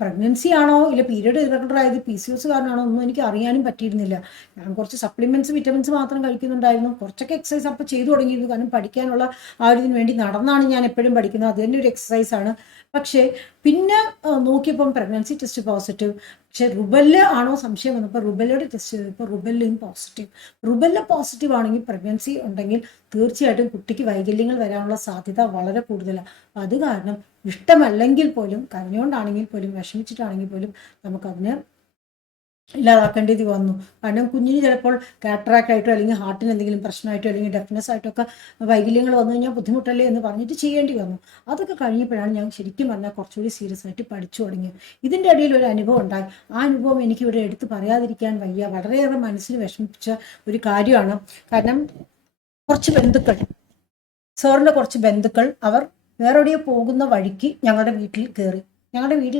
പ്രഗ്നൻസി ആണോ ഇല്ല പീരിയഡ് ഇറഗുലർ ആയത് PCOS കാരണമാണോ ഒന്നും എനിക്ക് അറിയാനും പറ്റിയിരുന്നില്ല. ഞാൻ കുറച്ച് സപ്ലിമെന്റ്സ് വിറ്റമിൻസ് മാത്രം കഴിക്കുന്നുണ്ടായിരുന്നു, കുറച്ചൊക്കെ എക്സസൈസ് അപ്പോൾ ചെയ്തു തുടങ്ങിയിരുന്നു, കാരണം പഠിക്കാനുള്ള ആ ഒരു ഇതിന് വേണ്ടി നടന്നാണ് ഞാൻ എപ്പോഴും പഠിക്കുന്നത്, അത് തന്നെ ഒരു എക്സസൈസാണ്. പക്ഷേ പിന്നെ നോക്കിയപ്പം പ്രഗ്നൻസി ടെസ്റ്റ് പോസിറ്റീവ്, പക്ഷെ റുബെല്ല ആണോ സംശയം വന്നപ്പോൾ റുബെല്ലയുടെ ടെസ്റ്റ് ചെയ്തപ്പോൾ റുബെല്ലയും പോസിറ്റീവ്. റുബെല്ല പോസിറ്റീവ് ആണെങ്കിൽ പ്രഗ്നൻസി ഉണ്ടെങ്കിൽ തീർച്ചയായിട്ടും കുട്ടിക്ക് വൈകല്യങ്ങൾ വരാനുള്ള സാധ്യത വളരെ കൂടുതലാണ്. അത് കാരണം ഇഷ്ടമല്ലെങ്കിൽ പോലും, കരഞ്ഞുകൊണ്ടാണെങ്കിൽ പോലും, വിഷമിച്ചിട്ടാണെങ്കിൽ പോലും നമുക്കതിന് ഇല്ലാതാക്കേണ്ടത് വന്നു. കാരണം കുഞ്ഞിന് ചിലപ്പോൾ കാറ്ററാക്ട് ആയിട്ടോ അല്ലെങ്കിൽ ഹാർട്ടിന് എന്തെങ്കിലും പ്രശ്നമായിട്ടോ അല്ലെങ്കിൽ ഡെഫ്നെസ് ആയിട്ടോ ഒക്കെ വൈകല്യങ്ങൾ വന്നു കഴിഞ്ഞാൽ ബുദ്ധിമുട്ടല്ലേ എന്ന് പറഞ്ഞിട്ട് ചെയ്യേണ്ടി വന്നു. അതൊക്കെ കഴിഞ്ഞപ്പോഴാണ് ഞാൻ ശരിക്കും പറഞ്ഞാൽ കുറച്ചുകൂടി സീരിയസ് ആയിട്ട് പഠിച്ചു തുടങ്ങിയത്. ഇതിൻ്റെ ഇടയിൽ ഒരു അനുഭവം ഉണ്ടായി. ആ അനുഭവം എനിക്കിവിടെ എടുത്ത് പറയാതിരിക്കാൻ വയ്യ, വളരെയേറെ മനസ്സിന് വിഷമിപ്പിച്ച ഒരു കാര്യമാണ്. കാരണം സാറിൻ്റെ കുറച്ച് ബന്ധുക്കൾ അവർ വേറെവിടെയോ പോകുന്ന വഴിക്ക് ഞങ്ങളുടെ വീട്ടിൽ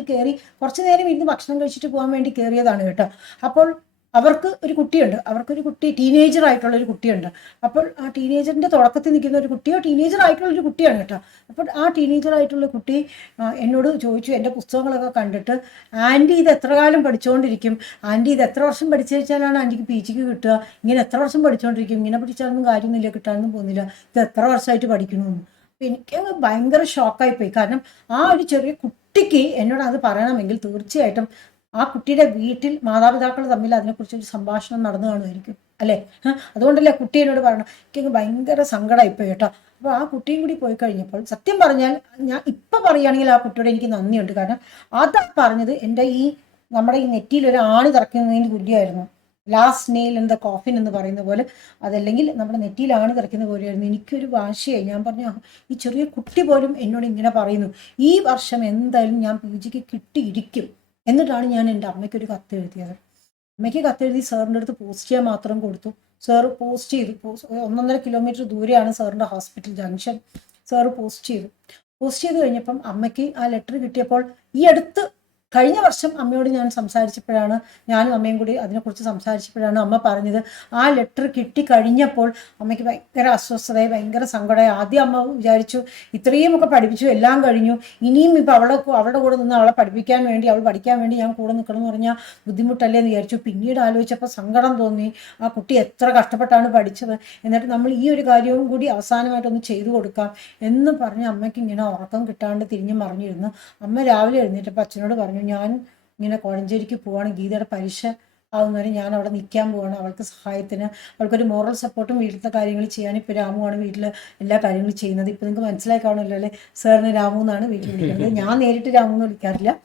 കയറി കുറച്ചു നേരം ഇരുന്ന് ഭക്ഷണം കഴിച്ചിട്ട് പോകാൻ വേണ്ടി കയറിയതാണ് കേട്ടോ. അപ്പോൾ അവർക്കൊരു കുട്ടി ടീനേജർ ആയിട്ടുള്ള ഒരു കുട്ടിയുണ്ട്. അപ്പോൾ ആ ടീനേജറിന്റെ തുടക്കത്തിൽ നിൽക്കുന്ന ഒരു കുട്ടിയോ ടീനേജർ ആയിട്ടുള്ള ഒരു കുട്ടിയാണ് കേട്ടോ. അപ്പോൾ ആ ടീനേജർ ആയിട്ടുള്ള കുട്ടി എന്നോട് ചോദിച്ചു, എൻ്റെ പുസ്തകങ്ങളൊക്കെ കണ്ടിട്ട്, ആൻറ്റി ഇത് എത്ര കാലം പഠിച്ചുകൊണ്ടിരിക്കും, ആൻറ്റി ഇത് എത്ര വർഷം പഠിച്ചു വെച്ചാലാണ് ആൻറ്റിക്ക് PGക്ക് കിട്ടുക, ഇങ്ങനെ എത്ര വർഷം പഠിച്ചുകൊണ്ടിരിക്കും, ഇങ്ങനെ പഠിച്ചാലൊന്നും കാര്യമൊന്നുമില്ല, കിട്ടാനൊന്നും പോകുന്നില്ല, ഇത് എത്ര വർഷമായിട്ട് പഠിക്കണമെന്ന്. എനിക്ക് ഭയങ്കര ഷോക്കായി പോയി. കാരണം ആ ഒരു ചെറിയ കുട്ടിക്ക് എന്നോട് അത് പറയണമെങ്കിൽ തീർച്ചയായിട്ടും ആ കുട്ടിയുടെ വീട്ടിൽ മാതാപിതാക്കൾ തമ്മിൽ അതിനെക്കുറിച്ച് ഒരു സംഭാഷണം നടന്നു കാണുമായിരിക്കും അല്ലേ? അതുകൊണ്ടല്ലേ കുട്ടി എന്നോട് പറയണം. എനിക്ക് ഭയങ്കര സങ്കടമായി പോയി കേട്ടോ. അപ്പോൾ ആ കുട്ടിയും കൂടി പോയി കഴിഞ്ഞപ്പോൾ സത്യം പറഞ്ഞാൽ ഞാൻ ഇപ്പം പറയുകയാണെങ്കിൽ ആ കുട്ടിയോട് എനിക്ക് നന്ദിയുണ്ട്. കാരണം അതാ പറഞ്ഞത് എൻ്റെ ഈ നമ്മുടെ ഈ നെറ്റിയിൽ ഒരു ആണി തറയ്ക്കുന്നതിന് തുല്യമായിരുന്നു. Last nail in the coffin എന്ന് പറയുന്ന പോലെ, അതല്ലെങ്കിൽ നമ്മുടെ നെറ്റിയിലാണ് കിടക്കുന്ന പോലെയായിരുന്നു. എനിക്കൊരു വാശിയായി. ഞാൻ പറഞ്ഞു, ഈ ചെറിയ കുട്ടി പോലും എന്നോട് ഇങ്ങനെ പറയുന്നു. ഈ വർഷം എന്തായാലും ഞാൻ PGക്ക് കിട്ടിയിരിക്കും. എന്നിട്ടാണ് ഞാൻ എൻ്റെ അമ്മയ്ക്കൊരു കത്ത് എഴുതിയത്. അമ്മയ്ക്ക് കത്തെഴുതി സാറിൻ്റെ അടുത്ത് പോസ്റ്റ് ചെയ്യാൻ മാത്രം കൊടുത്തു. സാറ് പോസ്റ്റ് ചെയ്തു. 1.5 കിലോമീറ്റർ ദൂരെയാണ് സാറിൻ്റെ ഹോസ്പിറ്റൽ ജംഗ്ഷൻ. സാറ് പോസ്റ്റ് ചെയ്ത് കഴിഞ്ഞപ്പം അമ്മയ്ക്ക് ആ ലെറ്റർ കിട്ടിയപ്പോൾ ഈ അടുത്ത് കഴിഞ്ഞ വർഷം അമ്മയോട് ഞാൻ സംസാരിച്ചപ്പോഴാണ്, ഞാനും അമ്മയും കൂടി അതിനെക്കുറിച്ച് സംസാരിച്ചപ്പോഴാണ് അമ്മ പറഞ്ഞത്, ആ ലെറ്റർ കിട്ടിക്കഴിഞ്ഞപ്പോൾ അമ്മയ്ക്ക് ഭയങ്കര അസ്വസ്ഥതയായി, ഭയങ്കര സങ്കടമായി. ആദ്യം അമ്മ വിചാരിച്ചു ഇത്രയും ഒക്കെ പഠിപ്പിച്ചു, എല്ലാം കഴിഞ്ഞു, ഇനിയും ഇപ്പം അവളുടെ കൂടെ നിന്ന് അവളെ പഠിപ്പിക്കാൻ വേണ്ടി, അവൾ പഠിക്കാൻ വേണ്ടി ഞാൻ കൂടെ നിൽക്കണം എന്ന് പറഞ്ഞാൽ ബുദ്ധിമുട്ടല്ലേ എന്ന് വിചാരിച്ചു. പിന്നീട് ആലോചിച്ചപ്പോൾ സങ്കടം തോന്നി. ആ കുട്ടി എത്ര കഷ്ടപ്പെട്ടാണ് പഠിച്ചത്, എന്നിട്ട് നമ്മൾ ഈ ഒരു കാര്യവും കൂടി അവസാനമായിട്ടൊന്ന് ചെയ്തു കൊടുക്കാം എന്ന് പറഞ്ഞ് അമ്മയ്ക്ക് ഇങ്ങനെ ഉറക്കം കിട്ടാണ്ട് തിരിഞ്ഞു മറിഞ്ഞിരുന്നു. അമ്മ രാവിലെ എഴുന്നേറ്റപ്പോൾ അച്ഛനോട് പറഞ്ഞു, ഞാൻ ഇങ്ങനെ കോഴഞ്ചേരിക്ക് പോവാണ്, ഗീതയുടെ പരീക്ഷ ആവുന്നവരെ ഞാൻ അവിടെ നിൽക്കാൻ പോവാണ്, അവൾക്ക് സഹായത്തിന്, അവൾക്കൊരു മോറൽ സപ്പോർട്ടും വീട്ടിലത്തെ കാര്യങ്ങൾ ചെയ്യാൻ. ഇപ്പോൾ രാമുവാണ് വീട്ടിൽ എല്ലാ കാര്യങ്ങളും ചെയ്യുന്നത്. ഇപ്പോൾ നിങ്ങൾക്ക് മനസ്സിലായി കാണുമല്ലോ അല്ലേ, സാറിന് രാമു എന്നാണ് വീട്ടിൽ വിളിക്കുന്നത്. ഞാൻ നേരിട്ട് രാമു എന്ന് വിളിക്കാറില്ല.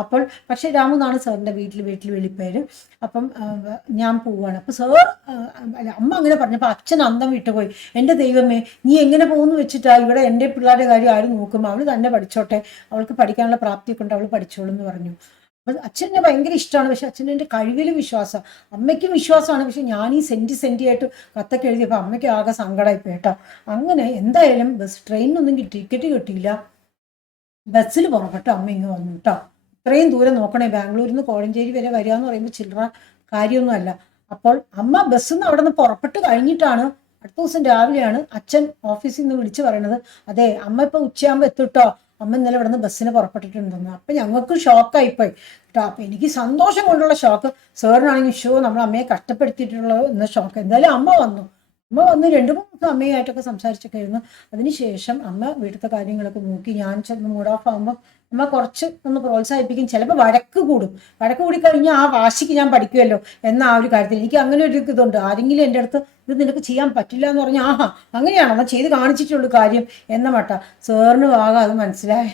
അപ്പോൾ പക്ഷേ രാമു എന്നാണ് സാറിൻ്റെ വീട്ടിൽ വിളിപ്പേര്. അപ്പം ഞാൻ പോവുകയാണ്. അപ്പോൾ സാർ അല്ല, അമ്മ അങ്ങനെ പറഞ്ഞപ്പോൾ അച്ഛൻ അന്തം വിട്ടുപോയി. എൻ്റെ ദൈവമേ, നീ എങ്ങനെ പോകുന്നു വെച്ചിട്ടാ, ഇവിടെ എൻ്റെ പിള്ളേരുടെ കാര്യം ആരും നോക്കും, അവൾ തന്നെ പഠിച്ചോട്ടെ, അവൾക്ക് പഠിക്കാനുള്ള പ്രാപ്തിയൊക്കെ ഉണ്ട്, അവൾ പഠിച്ചോളും എന്ന് പറഞ്ഞു. അപ്പോൾ അച്ഛനെ ഭയങ്കര ഇഷ്ടമാണ്. പക്ഷെ അച്ഛൻ്റെ എൻ്റെ കഴിവിൽ വിശ്വാസം, അമ്മയ്ക്കും വിശ്വാസമാണ്. പക്ഷെ ഞാൻ ഈ സെൻറ്റി ആയിട്ട് കത്തൊക്കെ എഴുതിയപ്പോൾ അമ്മയ്ക്ക് ആകെ സങ്കടമായി കേട്ടോ. അങ്ങനെ എന്തായാലും ട്രെയിനിനൊന്നും ടിക്കറ്റ് കിട്ടിയില്ല, ബസ്സിൽ പുറപ്പെട്ടു അമ്മ ഇങ്ങ് വന്നു കേട്ടോ. ഇത്രയും ദൂരം നോക്കണേ, ബാംഗ്ലൂരിൽ നിന്ന് കോഴഞ്ചേരി വരെ വരിക എന്ന് പറയുമ്പോൾ ചില്ലറ കാര്യമൊന്നുമല്ല. അപ്പോൾ അമ്മ ബസ്സിൽ നിന്ന് അവിടെ നിന്ന് പുറപ്പെട്ട് കഴിഞ്ഞിട്ടാണ് അടുത്ത ദിവസം രാവിലെയാണ് അച്ഛൻ ഓഫീസിൽ നിന്ന് വിളിച്ച് പറയണത്, അതെ അമ്മ ഇപ്പോൾ ഉച്ചയാകുമ്പോൾ എത്തിട്ടോ, അമ്മ ഇന്നലെ ഇവിടെ നിന്ന് ബസ്സിന് പുറപ്പെട്ടിട്ടുണ്ടെന്ന്. അപ്പം ഞങ്ങൾക്ക് ഷോക്കായിപ്പോയി കേട്ടോ. അപ്പം എനിക്ക് സന്തോഷം കൊണ്ടുള്ള ഷോക്ക്, സാറിനാണെങ്കിൽ നമ്മൾ അമ്മയെ കഷ്ടപ്പെടുത്തിയിട്ടുള്ളത് എന്ന ഷോക്ക്. എന്തായാലും അമ്മ വന്നു 2-3 ദിവസം അമ്മയായിട്ടൊക്കെ സംസാരിച്ചൊക്കെ ആയിരുന്നു. അതിനുശേഷം അമ്മ വീട്ടിലത്തെ കാര്യങ്ങളൊക്കെ നോക്കി. ഞാൻ ചെന്ന് മൂഡ് ഓഫ് ആകുമ്പോൾ അമ്മ കുറച്ച് ഒന്ന് പ്രോത്സാഹിപ്പിക്കും. ചിലപ്പോൾ വഴക്ക് കൂടി കഴിഞ്ഞാൽ ആ വാശിക്ക് ഞാൻ പഠിക്കുമല്ലോ എന്ന ആ ഒരു കാര്യത്തിൽ എനിക്ക് അങ്ങനെ ഒരു ഇതുണ്ട്. ആരെങ്കിലും എൻ്റെ അടുത്ത് ഇത് നിനക്ക് ചെയ്യാൻ പറ്റില്ല എന്ന് പറഞ്ഞാൽ, ആഹാ അങ്ങനെയാണോ, എന്നാൽ ചെയ്ത് കാണിച്ചിട്ടുള്ളൂ കാര്യം എന്ന മട്ട. സാറിന് ആകെ അത് മനസ്സിലായി.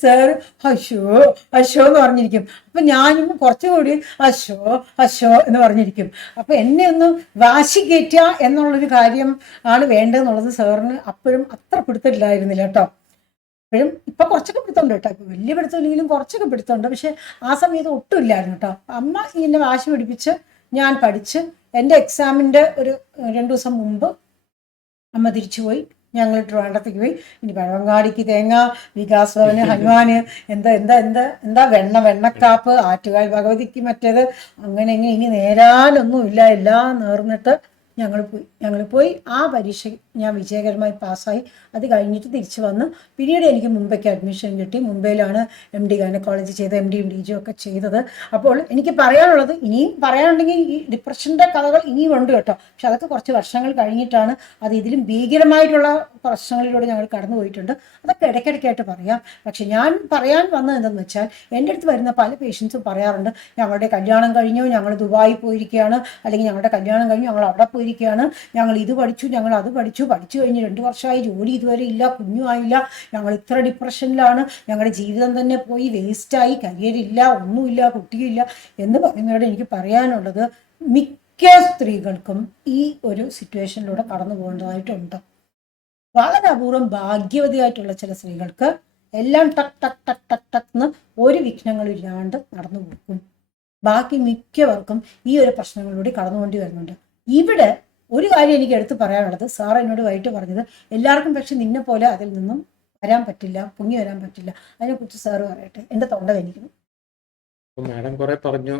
സാറ് അശോ എന്ന് പറഞ്ഞിരിക്കും. അപ്പൊ ഞാനും കുറച്ചുകൂടി അശോ എന്ന് പറഞ്ഞിരിക്കും. അപ്പൊ എന്നെ ഒന്ന് വാശി കയറ്റുക എന്നുള്ളൊരു കാര്യം ആണ് വേണ്ടതെന്നുള്ളത് സാറിന് അപ്പോഴും അത്ര പിടുത്തമില്ലായിരുന്നില്ല കേട്ടോ. അപ്പോഴും ഇപ്പൊ കുറച്ചൊക്കെ പിടുത്തമുണ്ട് കേട്ടോ. ഇപ്പൊ വലിയ പിടുത്തമില്ലെങ്കിലും കുറച്ചൊക്കെ പിടുത്തമുണ്ട്. പക്ഷെ ആ സമയത്ത് ഒട്ടും ഇല്ലായിരുന്നു കേട്ടോ. അമ്മ എന്നെ വാശി പിടിപ്പിച്ച് ഞാൻ പഠിച്ച് എൻ്റെ എക്സാമിൻ്റെ ഒരു 2 ദിവസം മുമ്പ് അമ്മ തിരിച്ചുപോയി. ഞങ്ങൾ ട്രിവാൻഡ്രത്തേക്ക് പോയി. ഇനി പഴവങ്ങാടിക്ക് തേങ്ങ, വികാസ് ഭവന്, ഹനുമാന്, എന്താ വെണ്ണക്കാപ്പ്, ആറ്റുകാൽ ഭഗവതിക്ക് മറ്റേത്, അങ്ങനെ ഇനി നേരാനൊന്നുമില്ല. എല്ലാം നേർന്നിട്ട് ഞങ്ങൾ പോയി ആ പരീക്ഷ ഞാൻ വിജയകരമായി പാസ്സായി. അത് കഴിഞ്ഞിട്ട് തിരിച്ചു വന്ന് പിന്നീട് എനിക്ക് മുംബൈക്ക് അഡ്മിഷൻ കിട്ടി. മുംബൈയിലാണ് MD ഗൈനക്കോളജി ചെയ്ത് MD DG ഒക്കെ ചെയ്തത്. അപ്പോൾ എനിക്ക് പറയാനുള്ളത്, ഇനിയും പറയാനുണ്ടെങ്കിൽ ഈ ഡിപ്രഷൻ്റെ കഥകൾ ഇനിയും ഉണ്ട് കേട്ടോ. പക്ഷെ അതൊക്കെ കുറച്ച് വർഷങ്ങൾ കഴിഞ്ഞിട്ടാണ്. അത് ഇതിലും ഭീകരമായിട്ടുള്ള പ്രശ്നങ്ങളിലൂടെ ഞങ്ങൾ കടന്നു പോയിട്ടുണ്ട്. അതൊക്കെ ഇടയ്ക്കിടയ്ക്കായിട്ട് പറയാം. പക്ഷെ ഞാൻ പറയാൻ വന്നത് എന്തെന്ന് വെച്ചാൽ, എൻ്റെ അടുത്ത് വരുന്ന പല പേഷ്യൻസും പറയാറുണ്ട്, ഞങ്ങളുടെ കല്യാണം കഴിഞ്ഞു, ഞങ്ങൾ ദുബായി പോയിരിക്കുകയാണ്, അല്ലെങ്കിൽ ഞങ്ങളുടെ കല്യാണം കഴിഞ്ഞു ഞങ്ങൾ അവിടെ പോയിരിക്കുകയാണ്, ഞങ്ങൾ ഇത് പഠിച്ചു, ഞങ്ങൾ അത് പഠിച്ചു കഴിഞ്ഞ് 2 വർഷമായി, ജോലി ഇതുവരെ ഇല്ല, കുഞ്ഞുമായില്ല, ഞങ്ങൾ ഇത്ര ഡിപ്രഷനിലാണ്, ഞങ്ങളുടെ ജീവിതം തന്നെ പോയി വേസ്റ്റായി, കരിയറില്ല, ഒന്നുമില്ല, കുട്ടിയില്ല എന്ന് പറയുന്നതോടെ എനിക്ക് പറയാനുള്ളത്, മിക്ക സ്ത്രീകൾക്കും ഈ ഒരു സിറ്റുവേഷനിലൂടെ കടന്നു പോകേണ്ടതായിട്ടുണ്ട്. വളരെ അപൂർവം ഭാഗ്യവതിയായിട്ടുള്ള ചില സ്ത്രീകൾക്ക് എല്ലാം ടക്ക് ടക്ക് ടക്ക് ടക്ക് ടക്ക് എന്ന് ഒരു വിഘ്നങ്ങളില്ലാണ്ട് നടന്നു പോകും. ബാക്കി മിക്കവർക്കും ഈ ഒരു പ്രശ്നങ്ങളിലൂടെ കടന്നുകൊണ്ടി വരുന്നുണ്ട്. ഇവിടെ ഒരു കാര്യം എനിക്ക് എടുത്ത് പറയാനുള്ളത്, സാർ എന്നോട് വൈകിട്ട് പറഞ്ഞത്, എല്ലാവർക്കും പക്ഷെ നിന്നെ പോലെ അതിൽ നിന്നും വരാൻ പറ്റില്ല, പൊങ്ങി വരാൻ പറ്റില്ല. അതിനെക്കുറിച്ച് സാറ് പറയട്ടെ, എൻ്റെ തൊണ്ട വേനിക്കുന്നു. മാഡം കുറെ പറഞ്ഞു.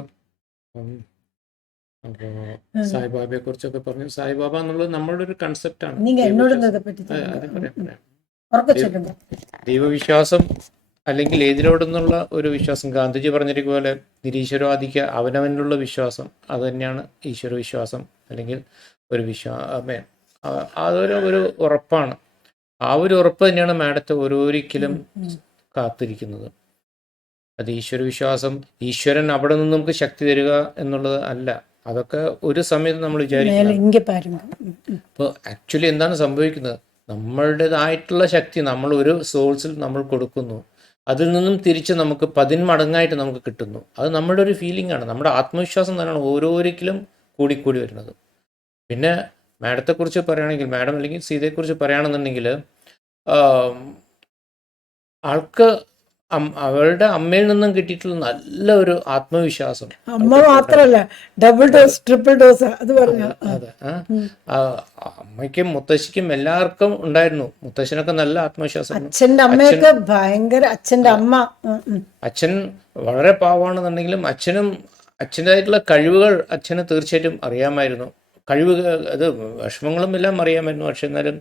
അപ്പോൾ സായിബാബയെ കുറിച്ചൊക്കെ പറഞ്ഞു. സായിബാബ എന്നുള്ളത് നമ്മളുടെ ഒരു കൺസെപ്റ്റ് ആണ്. ദൈവവിശ്വാസം അല്ലെങ്കിൽ ഏതിനോടെന്നുള്ള ഒരു വിശ്വാസം, ഗാന്ധിജി പറഞ്ഞിരിക്കുന്ന പോലെ നിരീശ്വരവാദിക്ക് അവനവനിലുള്ള വിശ്വാസം, അത് തന്നെയാണ് ഈശ്വര വിശ്വാസം അല്ലെങ്കിൽ ഒരു അതൊരു ഒരു ഉറപ്പാണ്. ആ ഒരു ഉറപ്പ് തന്നെയാണ് മാഡത്തെ ഓരോരിക്കലും കാത്തിരിക്കുന്നത്. അത് ഈശ്വരവിശ്വാസം, ഈശ്വരൻ അവിടെ നിന്ന് നമുക്ക് ശക്തി തരിക എന്നുള്ളത് അല്ല. അതൊക്കെ ഒരു സമയത്ത് നമ്മൾ വിചാരിക്കുന്നത്. ഇപ്പോൾ ആക്ച്വലി എന്താണ് സംഭവിക്കുന്നത്, നമ്മളുടേതായിട്ടുള്ള ശക്തി നമ്മൾ ഒരു സോഴ്സിൽ നമ്മൾ കൊടുക്കുന്നു, അതിൽ നിന്നും തിരിച്ച് നമുക്ക് 10 മടങ്ങായിട്ട് നമുക്ക് കിട്ടുന്നു. അത് നമ്മുടെ ഒരു ഫീലിംഗ് ആണ്, നമ്മുടെ ആത്മവിശ്വാസം തന്നെയാണ് ഓരോരിക്കലും കൂടിക്കൂടി വരുന്നത്. പിന്നെ മാഡത്തെക്കുറിച്ച് പറയുകയാണെങ്കിൽ, മാഡം അല്ലെങ്കിൽ സീതയെക്കുറിച്ച് പറയുകയാണെന്നുണ്ടെങ്കിൽ, ആൾക്ക് അവളുടെ അമ്മയിൽ നിന്നും കിട്ടിയിട്ടുള്ള നല്ല ഒരു ആത്മവിശ്വാസം. അമ്മ മാത്രല്ല, ഡബിൾ ഡോസ് ട്രിപ്പിൾ ഡോസ് അത് പറഞ്ഞു. അതെ, അമ്മയ്ക്കും മുത്തശ്ശിക്കും എല്ലാവർക്കും ഉണ്ടായിരുന്നു. മുത്തശ്ശനൊക്കെ നല്ല ആത്മവിശ്വാസം. അച്ഛൻ്റെ അമ്മയൊക്കെ ഭയങ്കര, അച്ഛൻ്റെ അമ്മ, അച്ഛൻ വളരെ പാവമാണെന്നുണ്ടെങ്കിലും അച്ഛൻ്റെതായിട്ടുള്ള കഴിവുകൾ അച്ഛന് തീർച്ചയായിട്ടും അറിയാമായിരുന്നു. കഴിവുകൾ, അത് വിഷമങ്ങളും എല്ലാം അറിയാമായിരുന്നു. പക്ഷെ എന്നാലും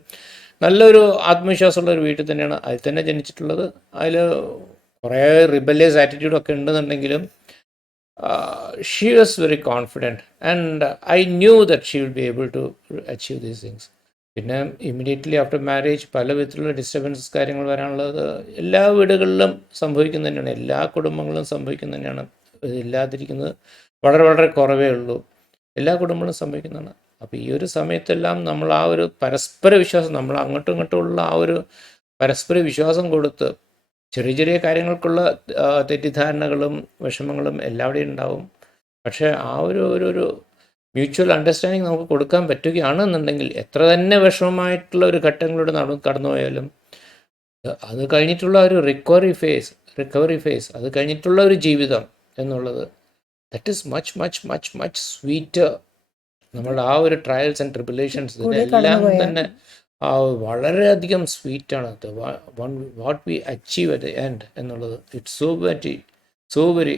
നല്ലൊരു ആത്മവിശ്വാസമുള്ള ഒരു വീട്ടിൽ തന്നെയാണ് അതിൽ തന്നെ ജനിച്ചിട്ടുള്ളത്. അതിൽ കുറേ റിബല്യസ് ആറ്റിറ്റ്യൂഡൊക്കെ ഉണ്ടെന്നുണ്ടെങ്കിലും she was very confident and I knew that she will be able to achieve these things. പിന്നെ ഇമ്മീഡിയറ്റ്ലി ആഫ്റ്റർ മാരേജ് പല വിധത്തിലുള്ള ഡിസ്റ്റർബൻസസ് കാര്യങ്ങൾ വരാനുള്ളത് എല്ലാ വീടുകളിലും സംഭവിക്കുന്ന തന്നെയാണ്, എല്ലാ കുടുംബങ്ങളിലും സംഭവിക്കുന്ന തന്നെയാണ്. ഇല്ലാതിരിക്കുന്നത് വളരെ വളരെ കുറവേ ഉള്ളൂ, എല്ലാ കുടുംബങ്ങളും സംഭവിക്കുന്നതാണ്. അപ്പോൾ ഈ ഒരു സമയത്തെല്ലാം നമ്മൾ ആ ഒരു പരസ്പര വിശ്വാസം, നമ്മൾ അങ്ങോട്ടും ഇങ്ങോട്ടുമുള്ള ആ ഒരു പരസ്പര വിശ്വാസം കൊടുത്ത്, ചെറിയ ചെറിയ കാര്യങ്ങൾക്കുള്ള തെറ്റിദ്ധാരണകളും വിഷമങ്ങളും എല്ലാവിടെയും ഉണ്ടാവും. പക്ഷേ ആ ഒരു മ്യൂച്വൽ അണ്ടർസ്റ്റാൻഡിങ് നമുക്ക് കൊടുക്കാൻ പറ്റുകയാണെന്നുണ്ടെങ്കിൽ, എത്ര തന്നെ വിഷമമായിട്ടുള്ള ഒരു ഘട്ടങ്ങളിലൂടെ കടന്നുപോയാലും അത് കഴിഞ്ഞിട്ടുള്ള ഒരു റിക്കവറി ഫേസ്, അത് കഴിഞ്ഞിട്ടുള്ള ഒരു ജീവിതം എന്നുള്ളത്, that is much much much much sweeter. നമ്മളുടെ ആ ഒരു ട്രയൽസ് ആൻഡ് ട്രിബുലേഷൻസ് ഇതെല്ലാം തന്നെ വളരെയധികം സ്വീറ്റാണ്. What we achieve at the end എന്നുള്ളത്, ഇറ്റ്സ് സോ വെരി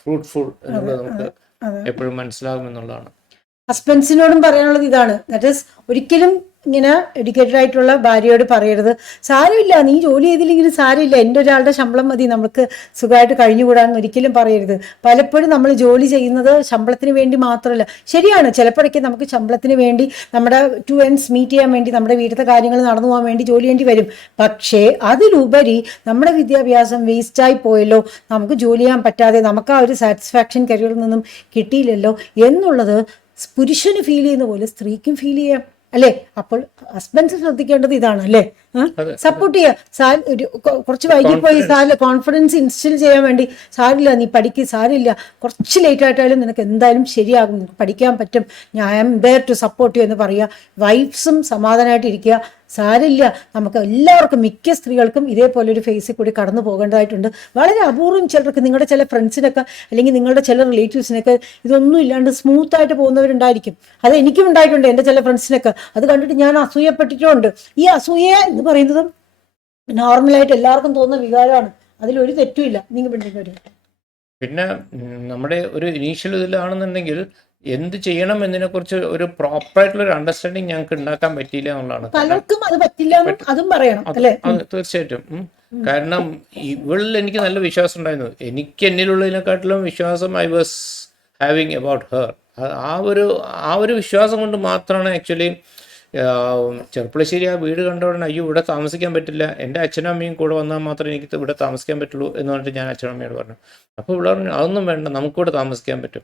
ഫ്രൂട്ട്ഫുൾ എന്നുള്ളത് നമുക്ക് എപ്പോഴും മനസ്സിലാകും എന്നുള്ളതാണ്. ഹസ്ബൻഡ്സിനോടും പറയാനുള്ളത് ഇതാണ്, ദാറ്റ് ഈസ് ഒരിക്കലും ഇങ്ങനെ എഡ്യൂക്കേറ്റഡ് ആയിട്ടുള്ള ഭാര്യയോട് പറയരുത്, സാരമില്ല നീ ജോലി ചെയ്തില്ലെങ്കിലും സാരമില്ല, എൻ്റെ ഒരാളുടെ ശമ്പളം മതി നമുക്ക് സുഖമായിട്ട് കഴിഞ്ഞുകൂടാന്ന് ഒരിക്കലും പറയരുത്. പലപ്പോഴും നമ്മൾ ജോലി ചെയ്യുന്നത് ശമ്പളത്തിന് വേണ്ടി മാത്രമല്ല. ശരിയാണ്, ചിലപ്പോഴൊക്കെ നമുക്ക് ശമ്പളത്തിന് വേണ്ടി നമ്മുടെ 2 ends മീറ്റ് ചെയ്യാൻ വേണ്ടി, നമ്മുടെ വീട്ടിലത്തെ കാര്യങ്ങൾ നടന്നു പോകാൻ വേണ്ടി ജോലി ചെയ്യേണ്ടി വരും. പക്ഷേ അതിലുപരി നമ്മുടെ വിദ്യാഭ്യാസം വേസ്റ്റായി പോയല്ലോ, നമുക്ക് ജോലി ചെയ്യാൻ പറ്റാതെ നമുക്ക് ആ ഒരു സാറ്റിസ്ഫാക്ഷൻ കരിയറിൽ നിന്നും കിട്ടിയില്ലല്ലോ എന്നുള്ളത് പുരുഷന് ഫീൽ ചെയ്യുന്ന പോലെ സ്ത്രീക്കും ഫീൽ ചെയ്യാം അല്ലേ? അപ്പോൾ ഹസ്ബൻഡ് ശ്രദ്ധിക്കേണ്ടത് ഇതാണ് അല്ലേ, സപ്പോർട്ട് ചെയ്യുക. ഒരു കുറച്ച് വൈകിപ്പോയി കോൺഫിഡൻസ് ഇൻസ്റ്റിൽ ചെയ്യാൻ വേണ്ടി, സാരില്ല നീ പഠിക്ക്, സാരില്ല കുറച്ച് ലേറ്റ് ആയിട്ടായാലും നിനക്ക് എന്തായാലും ശരിയാകും, പഠിക്കാൻ പറ്റും, I am there to support you എന്ന് പറയുക. വൈഫ്സും സമാധാനമായിട്ടിരിക്കുക, സാരില്ല. നമുക്ക് എല്ലാവർക്കും, മിക്ക സ്ത്രീകൾക്കും ഇതേപോലെ ഒരു ഫേസിൽ കൂടി കടന്നു പോകേണ്ടതായിട്ടുണ്ട്. വളരെ അപൂർവം ചിലർക്ക്, നിങ്ങളുടെ ചില ഫ്രണ്ട്സിനൊക്കെ അല്ലെങ്കിൽ നിങ്ങളുടെ ചില റിലേറ്റീവ്സിനൊക്കെ ഇതൊന്നും ഇല്ലാണ്ട് സ്മൂത്തായിട്ട് പോകുന്നവരുണ്ടായിരിക്കും. അത് എനിക്കും ഉണ്ടായിട്ടുണ്ട്, എൻ്റെ ചില ഫ്രണ്ട്സിനൊക്കെ. അത് കണ്ടിട്ട് ഞാൻ അസൂയപ്പെട്ടിട്ടുമുണ്ട്. ഈ അസൂയ എന്ന് പറയുന്നതും നോർമലായിട്ട് എല്ലാവർക്കും തോന്നുന്ന വികാരമാണ്, അതിലൊരു തെറ്റുമില്ല. നിങ്ങൾ പിന്നെ നമ്മുടെ ഒരു ഇനീഷ്യൽ ഇതിലാണെന്നുണ്ടെങ്കിൽ എന്ത് ചെയ്യണം എന്നതിനെക്കുറിച്ച് ഒരു പ്രോപ്പറായിട്ടുള്ള ഒരു അണ്ടർസ്റ്റാൻഡിങ് ഞങ്ങൾക്ക് ഉണ്ടാക്കാൻ പറ്റിയില്ല എന്നുള്ളതാണ്. പലർക്കും അത് പറ്റില്ല, അതും പറയണം അല്ലേ? തീർച്ചയായിട്ടും. കാരണം ഇവളിൽ എനിക്ക് നല്ല വിശ്വാസം ഉണ്ടായിരുന്നു. എനിക്ക് എന്നിലുള്ളതിനെക്കാട്ടിലും വിശ്വാസം I was having about her. ആ ഒരു വിശ്വാസം കൊണ്ട് മാത്രമാണ് ആക്ച്വലി ചെറുപ്പുളശ്ശേരി ആ വീട് കണ്ട ഉടനെ അയ്യോ ഇവിടെ താമസിക്കാൻ പറ്റില്ല, എൻ്റെ അച്ഛനും അമ്മയും കൂടെ വന്നാൽ മാത്രമേ എനിക്ക് ഇവിടെ താമസിക്കാൻ പറ്റുള്ളൂ എന്ന് പറഞ്ഞിട്ട് ഞാൻ അച്ഛനും അമ്മയോട് പറഞ്ഞു. അപ്പോൾ ഇവിടെ പറഞ്ഞു അതൊന്നും വേണ്ട, നമുക്കിവിടെ താമസിക്കാൻ പറ്റും.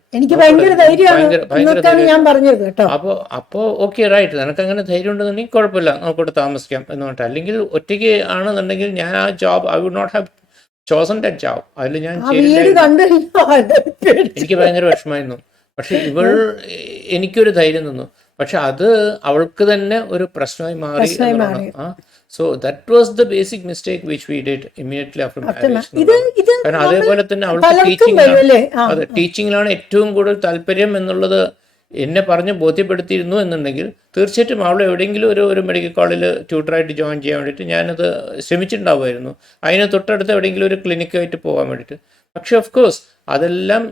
അപ്പോൾ ഓക്കെ റൈറ്റ്, നിനക്ക് അങ്ങനെ ധൈര്യം ഉണ്ടെന്നുണ്ടെങ്കിൽ കുഴപ്പമില്ല, നമുക്കിവിടെ താമസിക്കാം എന്ന് പറഞ്ഞിട്ട്. അല്ലെങ്കിൽ ഒറ്റയ്ക്ക് ആണെന്നുണ്ടെങ്കിൽ ഞാൻ ആ job I would not have chosen that job. അതിൽ ഞാൻ എനിക്ക് ഭയങ്കര വിഷമമായിരുന്നു. പക്ഷെ ഇവൾ എനിക്കൊരു ധൈര്യം തന്നു. പക്ഷെ അത് അവൾക്ക് തന്നെ ഒരു പ്രശ്നമായി മാറി. So that was the basic mistake which we did immediately after marriage. കാരണം അതേപോലെ തന്നെ അവൾക്ക് ടീച്ചിങ്ങിലാണ് ഏറ്റവും കൂടുതൽ താല്പര്യം എന്നുള്ളത് എന്നെ പറഞ്ഞ് ബോധ്യപ്പെടുത്തിയിരുന്നു എന്നുണ്ടെങ്കിൽ തീർച്ചയായിട്ടും അവൾ എവിടെയെങ്കിലും ഒരു മെഡിക്കൽ കോളേജിൽ ട്യൂട്ടറായിട്ട് ജോയിൻ ചെയ്യാൻ വേണ്ടിയിട്ട് ഞാനത് ശ്രമിച്ചിട്ടുണ്ടാവുമായിരുന്നു. അതിന് തൊട്ടടുത്ത് എവിടെയെങ്കിലും ഒരു ക്ലിനിക്കായിട്ട് പോകാൻ വേണ്ടിയിട്ട്. പക്ഷെ ഓഫ് കോഴ്സ് അതെല്ലാം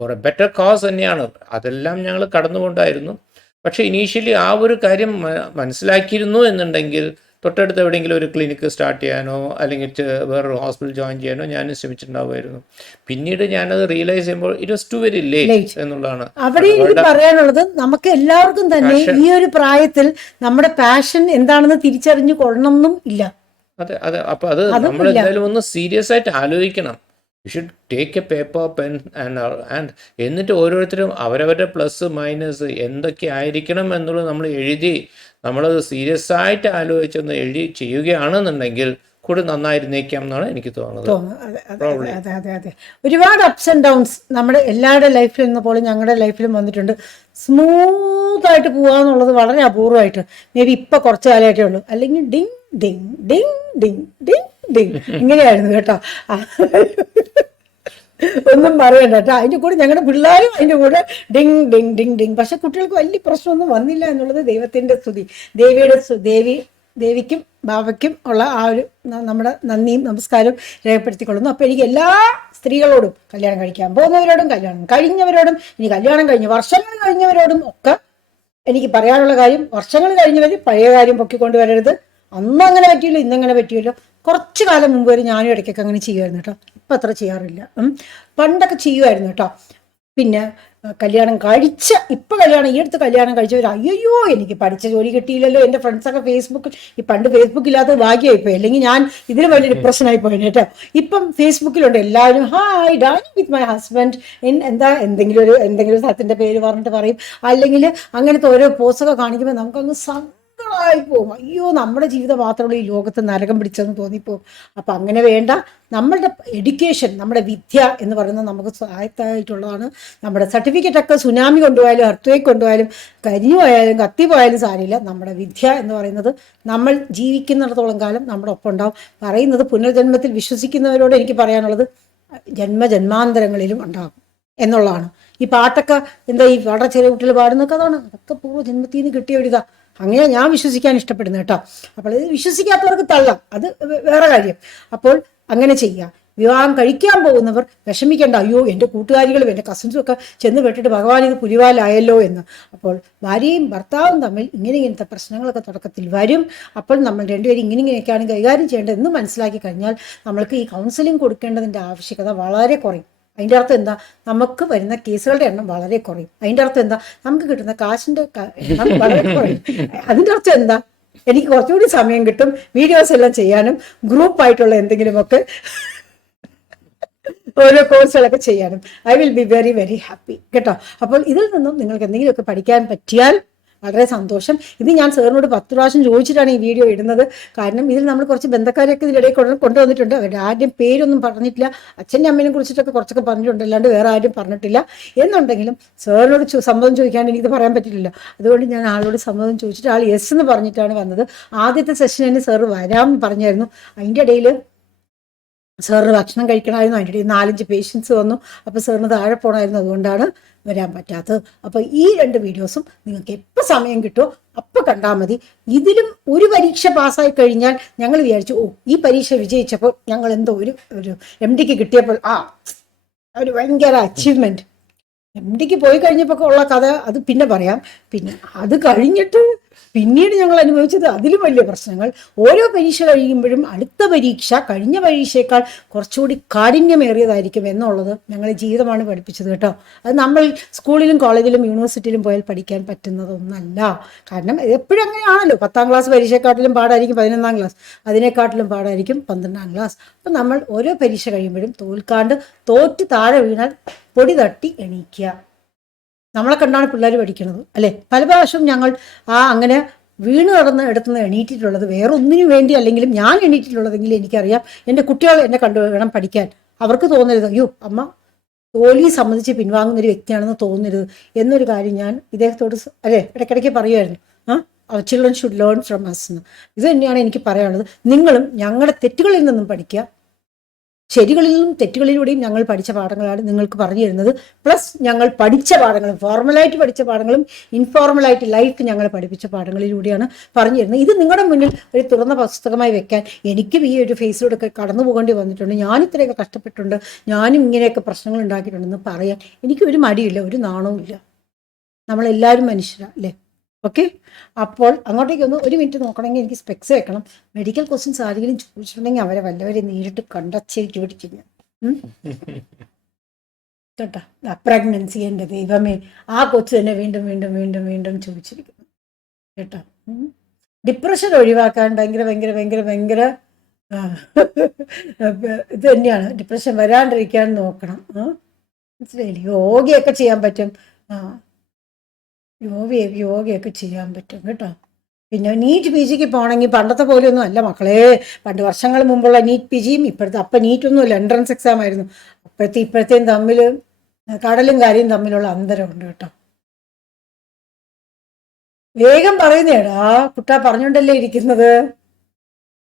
ഫോർ എ ബെറ്റർ കോസ് തന്നെയാണ്, അതെല്ലാം ഞങ്ങൾ കടന്നുകൊണ്ടായിരുന്നു. പക്ഷേ ഇനീഷ്യലി ആ ഒരു കാര്യം മനസ്സിലാക്കിയിരുന്നു എന്നുണ്ടെങ്കിൽ തൊട്ടടുത്ത് എവിടെയെങ്കിലും ഒരു ക്ലിനിക്ക് സ്റ്റാർട്ട് ചെയ്യാനോ അല്ലെങ്കിൽ വേറൊരു ഹോസ്പിറ്റൽ ജോയിൻ ചെയ്യാനോ ഞാൻ ശ്രമിച്ചിട്ടുണ്ടാവുമായിരുന്നു. പിന്നീട് ഞാനത് റിയലൈസ് ചെയ്യുമ്പോൾ it was too very late എന്നുള്ളതാണ്. അവിടെ എനിക്ക് പറയാനുള്ളത്, നമുക്ക് എല്ലാവർക്കും തന്നെ ഈ ഒരു പ്രായത്തിൽ നമ്മുടെ പാഷൻ എന്താണെന്ന് തിരിച്ചറിഞ്ഞു കൊള്ളണമെന്നും ഇല്ല. അതെ അതെ. അപ്പോൾ അത് നമ്മൾ എന്തായാലും ഒന്ന് സീരിയസ് ആയിട്ട് ആലോചിക്കണം. You should take A paper pen and എന്നിട്ട് ഓരോരുത്തരും അവരവരുടെ പ്ലസ് മൈനസ് എന്തൊക്കെ ആയിരിക്കണം എന്നുള്ളത് നമ്മൾ എഴുതി നമ്മളത് സീരിയസ് ആയിട്ട് ആലോചിച്ചൊന്ന് എഴുതി ചെയ്യുകയാണെന്നുണ്ടെങ്കിൽ കൂടി നന്നായിരുന്നേക്കാം എന്നാണ് എനിക്ക് തോന്നുന്നത്. അതെ. ഒരുപാട് അപ്സ് ആൻഡ് ഡൗൺസ് നമ്മുടെ എല്ലാവരുടെ ലൈഫിൽ എന്ന പോലെ ഞങ്ങളുടെ ലൈഫിലും വന്നിട്ടുണ്ട്. സ്മൂത്തായിട്ട് പോകാന്നുള്ളത് വളരെ അപൂർവമായിട്ട്, മേ ബി ഇപ്പം കുറച്ച് കാലമായിട്ടേ ഉള്ളൂ. അല്ലെങ്കിൽ Ding Ding Ding Ding Ding Ding ഇങ്ങനെയായിരുന്നു കേട്ടോ. ഒന്നും പറയണ്ട കേട്ടോ. അതിൻ്റെ കൂടെ ഞങ്ങളുടെ പിള്ളേരും അതിൻ്റെ കൂടെ ഡിങ് ഡിങ് ഡിങ് ഡിങ്. പക്ഷെ കുട്ടികൾക്ക് വലിയ പ്രശ്നമൊന്നും വന്നില്ല എന്നുള്ളത് ദൈവത്തിൻ്റെ സ്തുതി. ദേവിക്കും ബാബയ്ക്കും ഉള്ള ആ ഒരു നമ്മുടെ നന്ദിയും നമസ്കാരവും രേഖപ്പെടുത്തിക്കൊള്ളുന്നു. അപ്പോൾ എനിക്ക് എല്ലാ സ്ത്രീകളോടും, കല്യാണം കഴിക്കാൻ പോകുന്നവരോടും, കല്യാണം കഴിഞ്ഞവരോടും, ഇനി കല്യാണം കഴിഞ്ഞ് വർഷങ്ങൾ കഴിഞ്ഞവരോടും ഒക്കെ എനിക്ക് പറയാനുള്ള കാര്യം, വർഷങ്ങൾ കഴിഞ്ഞവർ പഴയ കാര്യം പൊക്കിക്കൊണ്ടുവരരുത്. അന്ന് അങ്ങനെ പറ്റിയല്ലോ, ഇന്നങ്ങനെ പറ്റിയല്ലോ. കുറച്ച് കാലം മുമ്പ് വരെ ഞാനും ഇടയ്ക്കൊക്കെ അങ്ങനെ ചെയ്യുമായിരുന്നു കേട്ടോ. ഇപ്പം അത്ര ചെയ്യാറില്ല. പണ്ടൊക്കെ ചെയ്യുമായിരുന്നു കേട്ടോ. പിന്നെ ഈ അടുത്ത് കല്യാണം കഴിച്ചവർ അയ്യോ എനിക്ക് പഠിച്ച ജോലി കിട്ടിയില്ലല്ലോ. എൻ്റെ ഫ്രണ്ട്സൊക്കെ ഫേസ്ബുക്കിൽ, ഈ പണ്ട് ഫേസ്ബുക്ക് ഇല്ലാത്ത ഭാഗ്യമായിപ്പോയി, അല്ലെങ്കിൽ ഞാൻ ഇതിന് വലിയ ഡിപ്രഷനായി പോയി കേട്ടോ. ഇപ്പം ഫേസ്ബുക്കിലുണ്ട് എല്ലാവരും hi darning with my husband, എന്തെങ്കിലും ഒരു സ്ഥലത്തിൻ്റെ പേര് പറഞ്ഞിട്ട് പറയും. അല്ലെങ്കിൽ അങ്ങനത്തെ ഓരോ പോസ്റ്റൊക്കെ കാണിക്കുമ്പോൾ നമുക്കങ്ങ് സങ്കടമായി പോകും. അയ്യോ നമ്മുടെ ജീവിതം മാത്രമുള്ള ഈ ലോകത്ത് നരകം പിടിച്ചെന്ന് തോന്നിപ്പോകും. അപ്പം അങ്ങനെ വേണ്ട. നമ്മളുടെ എഡ്യൂക്കേഷൻ, നമ്മുടെ വിദ്യ എന്ന് പറയുന്നത് നമുക്ക് സഹായത്തായിട്ടുള്ളതാണ്. നമ്മുടെ സർട്ടിഫിക്കറ്റൊക്കെ സുനാമി കൊണ്ടുപോയാലും എർത്ത് കൊണ്ടുപോയാലും കരിഞ്ഞു പോയാലും കത്തി പോയാലും സാരമില്ല. നമ്മുടെ വിദ്യ എന്ന് പറയുന്നത് നമ്മൾ ജീവിക്കുന്നിടത്തോളം കാലം നമ്മുടെ ഒപ്പം ഉണ്ടാവും. പറയുന്നത് പുനർജന്മത്തിൽ വിശ്വസിക്കുന്നവരോട് എനിക്ക് പറയാനുള്ളത് ജന്മജന്മാന്തരങ്ങളിലും ഉണ്ടാകും എന്നുള്ളതാണ്. ഈ പാട്ടൊക്കെ ഈ വളരെ ചെറിയ കുട്ടികൾ പാടുന്നൊക്കെ അതൊക്കെ പൂർവ്വജന്മത്തിൽ നിന്ന് കിട്ടിയ ഒരിതാ. അങ്ങനെ ഞാൻ വിശ്വസിക്കാൻ ഇഷ്ടപ്പെടുന്നു കേട്ടോ. അപ്പോൾ ഇത് വിശ്വസിക്കാത്തവർക്ക് തള്ളാം, അത് വേറെ കാര്യം. അപ്പോൾ അങ്ങനെ ചെയ്യുക. വിവാഹം കഴിക്കാൻ പോകുന്നവർ വിഷമിക്കേണ്ട, അയ്യോ എൻ്റെ കൂട്ടുകാരികളും എൻ്റെ കസിൻസും ഒക്കെ ചെന്ന് പെട്ടിട്ട് ഭഗവാൻ ഇത് പുലിവാലായല്ലോ എന്ന്. അപ്പോൾ ഭാര്യയും ഭർത്താവും തമ്മിൽ ഇങ്ങനത്തെ പ്രശ്നങ്ങളൊക്കെ തുടക്കത്തിൽ വരും. അപ്പോൾ നമ്മൾ രണ്ടുപേരും ഇങ്ങനെയൊക്കെയാണ് കൈകാര്യം ചെയ്യേണ്ടതെന്ന് മനസ്സിലാക്കി കഴിഞ്ഞാൽ നമ്മൾക്ക് ഈ കൗൺസിലിംഗ് കൊടുക്കേണ്ടതിൻ്റെ ആവശ്യകത വളരെ കുറയും. അതിൻ്റെ അർത്ഥം എന്താ? നമുക്ക് വരുന്ന കേസുകളുടെ എണ്ണം വളരെ കുറയും. അതിൻ്റെ അർത്ഥം എന്താ? നമുക്ക് കിട്ടുന്ന കാശിൻ്റെ എണ്ണം വളരെ കുറയും. അതിൻ്റെ അർത്ഥം എന്താ? എനിക്ക് കുറച്ചുകൂടി സമയം കിട്ടും വീഡിയോസ് എല്ലാം ചെയ്യാനും ഗ്രൂപ്പായിട്ടുള്ള എന്തെങ്കിലുമൊക്കെ ഓരോ കോഴ്സുകളൊക്കെ ചെയ്യാനും. I will be very very happy കേട്ടോ. അപ്പോൾ ഇതിൽ നിന്നും നിങ്ങൾക്ക് എന്തെങ്കിലുമൊക്കെ പഠിക്കാൻ പറ്റിയാൽ വളരെ സന്തോഷം. ഇത് ഞാൻ സാറിനോട് 10 പ്രാവശ്യം ചോദിച്ചിട്ടാണ് ഈ വീഡിയോ ഇടുന്നത്. കാരണം ഇതിൽ നമ്മൾ കുറച്ച് ബന്ധക്കാരെയൊക്കെ ഇതിനിടയിൽ കൊണ്ടുവന്നിട്ടുണ്ട്. അവരുടെ ആദ്യം പേരൊന്നും പറഞ്ഞിട്ടില്ല. അച്ഛൻ്റെ അമ്മേനെ കുറിച്ചിട്ടൊക്കെ കുറച്ചൊക്കെ പറഞ്ഞിട്ടുണ്ട്, അല്ലാണ്ട് വേറെ ആരും പറഞ്ഞിട്ടില്ല. എന്നുണ്ടെങ്കിലും സാറിനോട് സമ്മതം ചോദിക്കാണ്ട് എനിക്കിത് പറയാൻ പറ്റില്ലല്ലോ. അതുകൊണ്ട് ഞാൻ ആളോട് സമ്മതം ചോദിച്ചിട്ട് ആൾ യെസ് എന്ന് പറഞ്ഞിട്ടാണ് വന്നത്. ആദ്യത്തെ സെഷൻ തന്നെ സാറ് വരാമെന്ന് പറഞ്ഞായിരുന്നു. അതിൻ്റെ ഇടയിൽ സാറിന് ഭക്ഷണം കഴിക്കണമായിരുന്നു. അതിൻ്റെ ഇടയിൽ 4-5 പേഷ്യൻസ് വന്നു. അപ്പോൾ സാറിന് താഴെ പോകണമായിരുന്നു, അതുകൊണ്ടാണ് വരാൻ പറ്റാത്തത്. അപ്പോൾ ഈ 2 വീഡിയോസും നിങ്ങൾക്ക് എപ്പോൾ സമയം കിട്ടുമോ അപ്പോൾ കണ്ടാൽ മതി. ഇതിലും ഒരു പരീക്ഷ പാസ്സായി കഴിഞ്ഞാൽ ഞങ്ങൾ വിചാരിച്ചു, ഈ പരീക്ഷ വിജയിച്ചപ്പോൾ ഞങ്ങൾ എന്തോ ഒരു MD കിട്ടിയപ്പോൾ ഒരു ഭയങ്കര അച്ചീവ്മെൻറ്റ്. MD പോയി കഴിഞ്ഞപ്പോൾ ഉള്ള കഥ അത് പിന്നെ പറയാം. പിന്നെ അത് കഴിഞ്ഞിട്ട് പിന്നീട് ഞങ്ങൾ അനുഭവിച്ചത് അതിലും വലിയ പ്രശ്നങ്ങൾ. ഓരോ പരീക്ഷ കഴിയുമ്പോഴും അടുത്ത പരീക്ഷ കഴിഞ്ഞ പരീക്ഷയേക്കാൾ കുറച്ചുകൂടി കാഠിന്യമേറിയതായിരിക്കും എന്നുള്ളത് ഞങ്ങളെ ജീവിതമാണ് പഠിപ്പിച്ചത് കേട്ടോ. അത് നമ്മൾ സ്കൂളിലും കോളേജിലും യൂണിവേഴ്സിറ്റിയിലും പോയാൽ പഠിക്കാൻ പറ്റുന്നതൊന്നല്ല. കാരണം എപ്പോഴും അങ്ങനെയാണല്ലോ. 10ാം ക്ലാസ് പരീക്ഷയെക്കാട്ടിലും പാടായിരിക്കും 11ാം ക്ലാസ്, അതിനെക്കാട്ടിലും പാടായിരിക്കും 12ാം ക്ലാസ്. അപ്പം നമ്മൾ ഓരോ പരീക്ഷ കഴിയുമ്പോഴും തോറ്റ് താഴെ വീണാൽ പൊടി തട്ടി എണീക്കുക. നമ്മളെ കണ്ടാണ് പിള്ളേർ പഠിക്കുന്നത് അല്ലേ. പല പ്രാവശ്യവും ഞങ്ങൾ അങ്ങനെ വീണ് കിടന്ന് എടുത്തുനിന്ന് എണീറ്റിട്ടുള്ളത് വേറെ ഒന്നിനു വേണ്ടി അല്ലെങ്കിലും ഞാൻ എണീറ്റിട്ടുള്ളതെങ്കിലും എനിക്കറിയാം എൻ്റെ കുട്ടികൾ എന്നെ കണ്ടു വേണം പഠിക്കാൻ. അവർക്ക് തോന്നരുത് അയ്യോ അമ്മ തോൽവി സംബന്ധിച്ച് പിൻവാങ്ങുന്നൊരു വ്യക്തിയാണെന്ന് തോന്നരുത് എന്നൊരു കാര്യം ഞാൻ ഇദ്ദേഹത്തോട് ഇടയ്ക്കിടയ്ക്ക് പറയുമായിരുന്നു. അവർ children should learn from us എന്ന്. ഇത് തന്നെയാണ് എനിക്ക് പറയാനുള്ളത്. നിങ്ങളും ഞങ്ങളുടെ തെറ്റുകളിൽ നിന്നും പഠിക്കുക. ശരികളിലും തെറ്റുകളിലൂടെയും ഞങ്ങൾ പഠിച്ച പാഠങ്ങളാണ് നിങ്ങൾക്ക് പറഞ്ഞു തരുന്നത്. പ്ലസ് ഞങ്ങൾ പഠിച്ച പാഠങ്ങളും ഫോർമലായിട്ട് പഠിച്ച പാഠങ്ങളും ഇൻഫോർമലായിട്ട് ലൈഫ് ഞങ്ങൾ പഠിപ്പിച്ച പാഠങ്ങളിലൂടെയാണ് പറഞ്ഞു തരുന്നത്. ഇത് നിങ്ങളുടെ മുന്നിൽ ഒരു തുറന്ന പുസ്തകമായി വെക്കാൻ എനിക്കും ഈ ഒരു ഫേസിലൂടെയൊക്കെ കടന്നു പോകേണ്ടി വന്നിട്ടുണ്ട്. ഞാനിത്രയൊക്കെ കഷ്ടപ്പെട്ടിട്ടുണ്ട്, ഞാനും ഇങ്ങനെയൊക്കെ പ്രശ്നങ്ങൾ ഉണ്ടാക്കിയിട്ടുണ്ടെന്ന് പറയാൻ എനിക്കൊരു മടിയില്ല, ഒരു നാണവും ഇല്ല. നമ്മളെല്ലാവരും മനുഷ്യരാണ് അല്ലേ. ഓക്കെ, അപ്പോൾ അങ്ങോട്ടേക്കൊന്ന് ഒരു മിനിറ്റ് നോക്കണമെങ്കിൽ എനിക്ക് സ്പെക്സ് വെക്കണം. മെഡിക്കൽ ക്വസ്റ്റ്യൻസ് ആരെങ്കിലും ചോദിച്ചിട്ടുണ്ടെങ്കിൽ അവരെ വല്ലവരെ നേരിട്ട് കണ്ടച്ചേക്ക് പിടിക്കും ഞാൻ. കേട്ടോ, പ്രഗ്നൻസി, എൻ്റെ ദൈവമേ, ആ കൊച്ചു തന്നെ വീണ്ടും വീണ്ടും വീണ്ടും വീണ്ടും ചോദിച്ചിരിക്കുന്നു കേട്ടോ. ഡിപ്രഷൻ ഒഴിവാക്കാൻ ഭയങ്കര ഭയങ്കര ഭയങ്കര ഭയങ്കര ഇത് തന്നെയാണ്. ഡിപ്രഷൻ വരാണ്ടിരിക്കാൻ നോക്കണം. മനസ്സിലായില്ലേ? യോഗയൊക്കെ ചെയ്യാൻ പറ്റും. യോഗയൊക്കെ ചെയ്യാൻ പറ്റും കേട്ടോ. പിന്നെ നീറ്റ് പി ജിക്ക് പോകണമെങ്കിൽ പണ്ടത്തെ പോലെയൊന്നും അല്ല മക്കളെ. പണ്ട് വർഷങ്ങൾ മുമ്പുള്ള നീറ്റ് പി ജിയും ഇപ്പോഴത്തെ, അപ്പം നീറ്റൊന്നുമില്ല, എൻട്രൻസ് എക്സാം ആയിരുന്നു. ഇപ്പോഴത്തെയും തമ്മിൽ കടലും കാര്യവും തമ്മിലുള്ള അന്തരമുണ്ട് കേട്ടോ. വേഗം പറയുന്നേടാ കുട്ടാ, പറഞ്ഞുകൊണ്ടല്ലേ ഇരിക്കുന്നത്.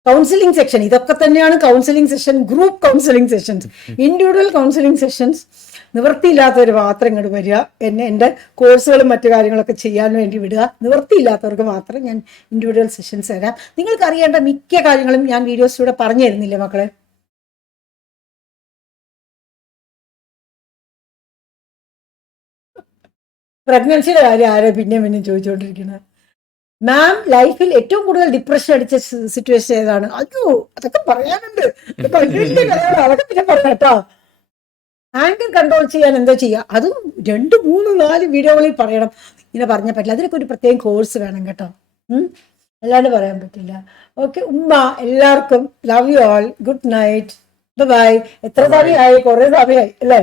കൗൺസിലിംഗ് സെക്ഷൻ ഇതൊക്കെ തന്നെയാണ്. Counselling session, group counselling sessions, individual counselling sessions. നിവൃത്തിയില്ലാത്തവർ മാത്രം ഇങ്ങോട്ട് വരിക, എൻ്റെ കോഴ്സുകളും മറ്റു കാര്യങ്ങളൊക്കെ ചെയ്യാൻ വേണ്ടി വിടുക. നിവൃത്തിയില്ലാത്തവർക്ക് മാത്രം ഞാൻ ഇൻഡിവിജ്വൽ സെഷൻസ് തരാം. നിങ്ങൾക്ക് അറിയേണ്ട മിക്ക കാര്യങ്ങളും ഞാൻ വീഡിയോസിലൂടെ പറഞ്ഞു തരുന്നില്ലേ മക്കളെ? പ്രഗ്നൻസിയുടെ കാര്യം ആരോ പിന്നെ ചോദിച്ചുകൊണ്ടിരിക്കുന്നത്. മാം, ലൈഫിൽ ഏറ്റവും കൂടുതൽ ഡിപ്രഷൻ അടിച്ച സിറ്റുവേഷൻ ഏതാണ്? അയ്യോ, അതൊക്കെ പറയാനുണ്ട്, അതൊക്കെ പിന്നെ പറയാം കേട്ടോ. ആങ്കർ കൺട്രോൾ ചെയ്യാൻ എന്താ ചെയ്യുക? അത് 2, 3, 4 വീഡിയോകളിൽ പറയണം. ഇങ്ങനെ പറഞ്ഞാൽ പറ്റില്ല. അതിനൊക്കെ ഒരു പ്രത്യേകം കോഴ്സ് വേണം കേട്ടോ. അല്ലാണ്ട് പറയാൻ പറ്റില്ല. ഓക്കെ ഉമ്മ, എല്ലാവർക്കും love you all, good night, bye. എത്ര സമയമായി? കുറെ സമയമായി അല്ലേ?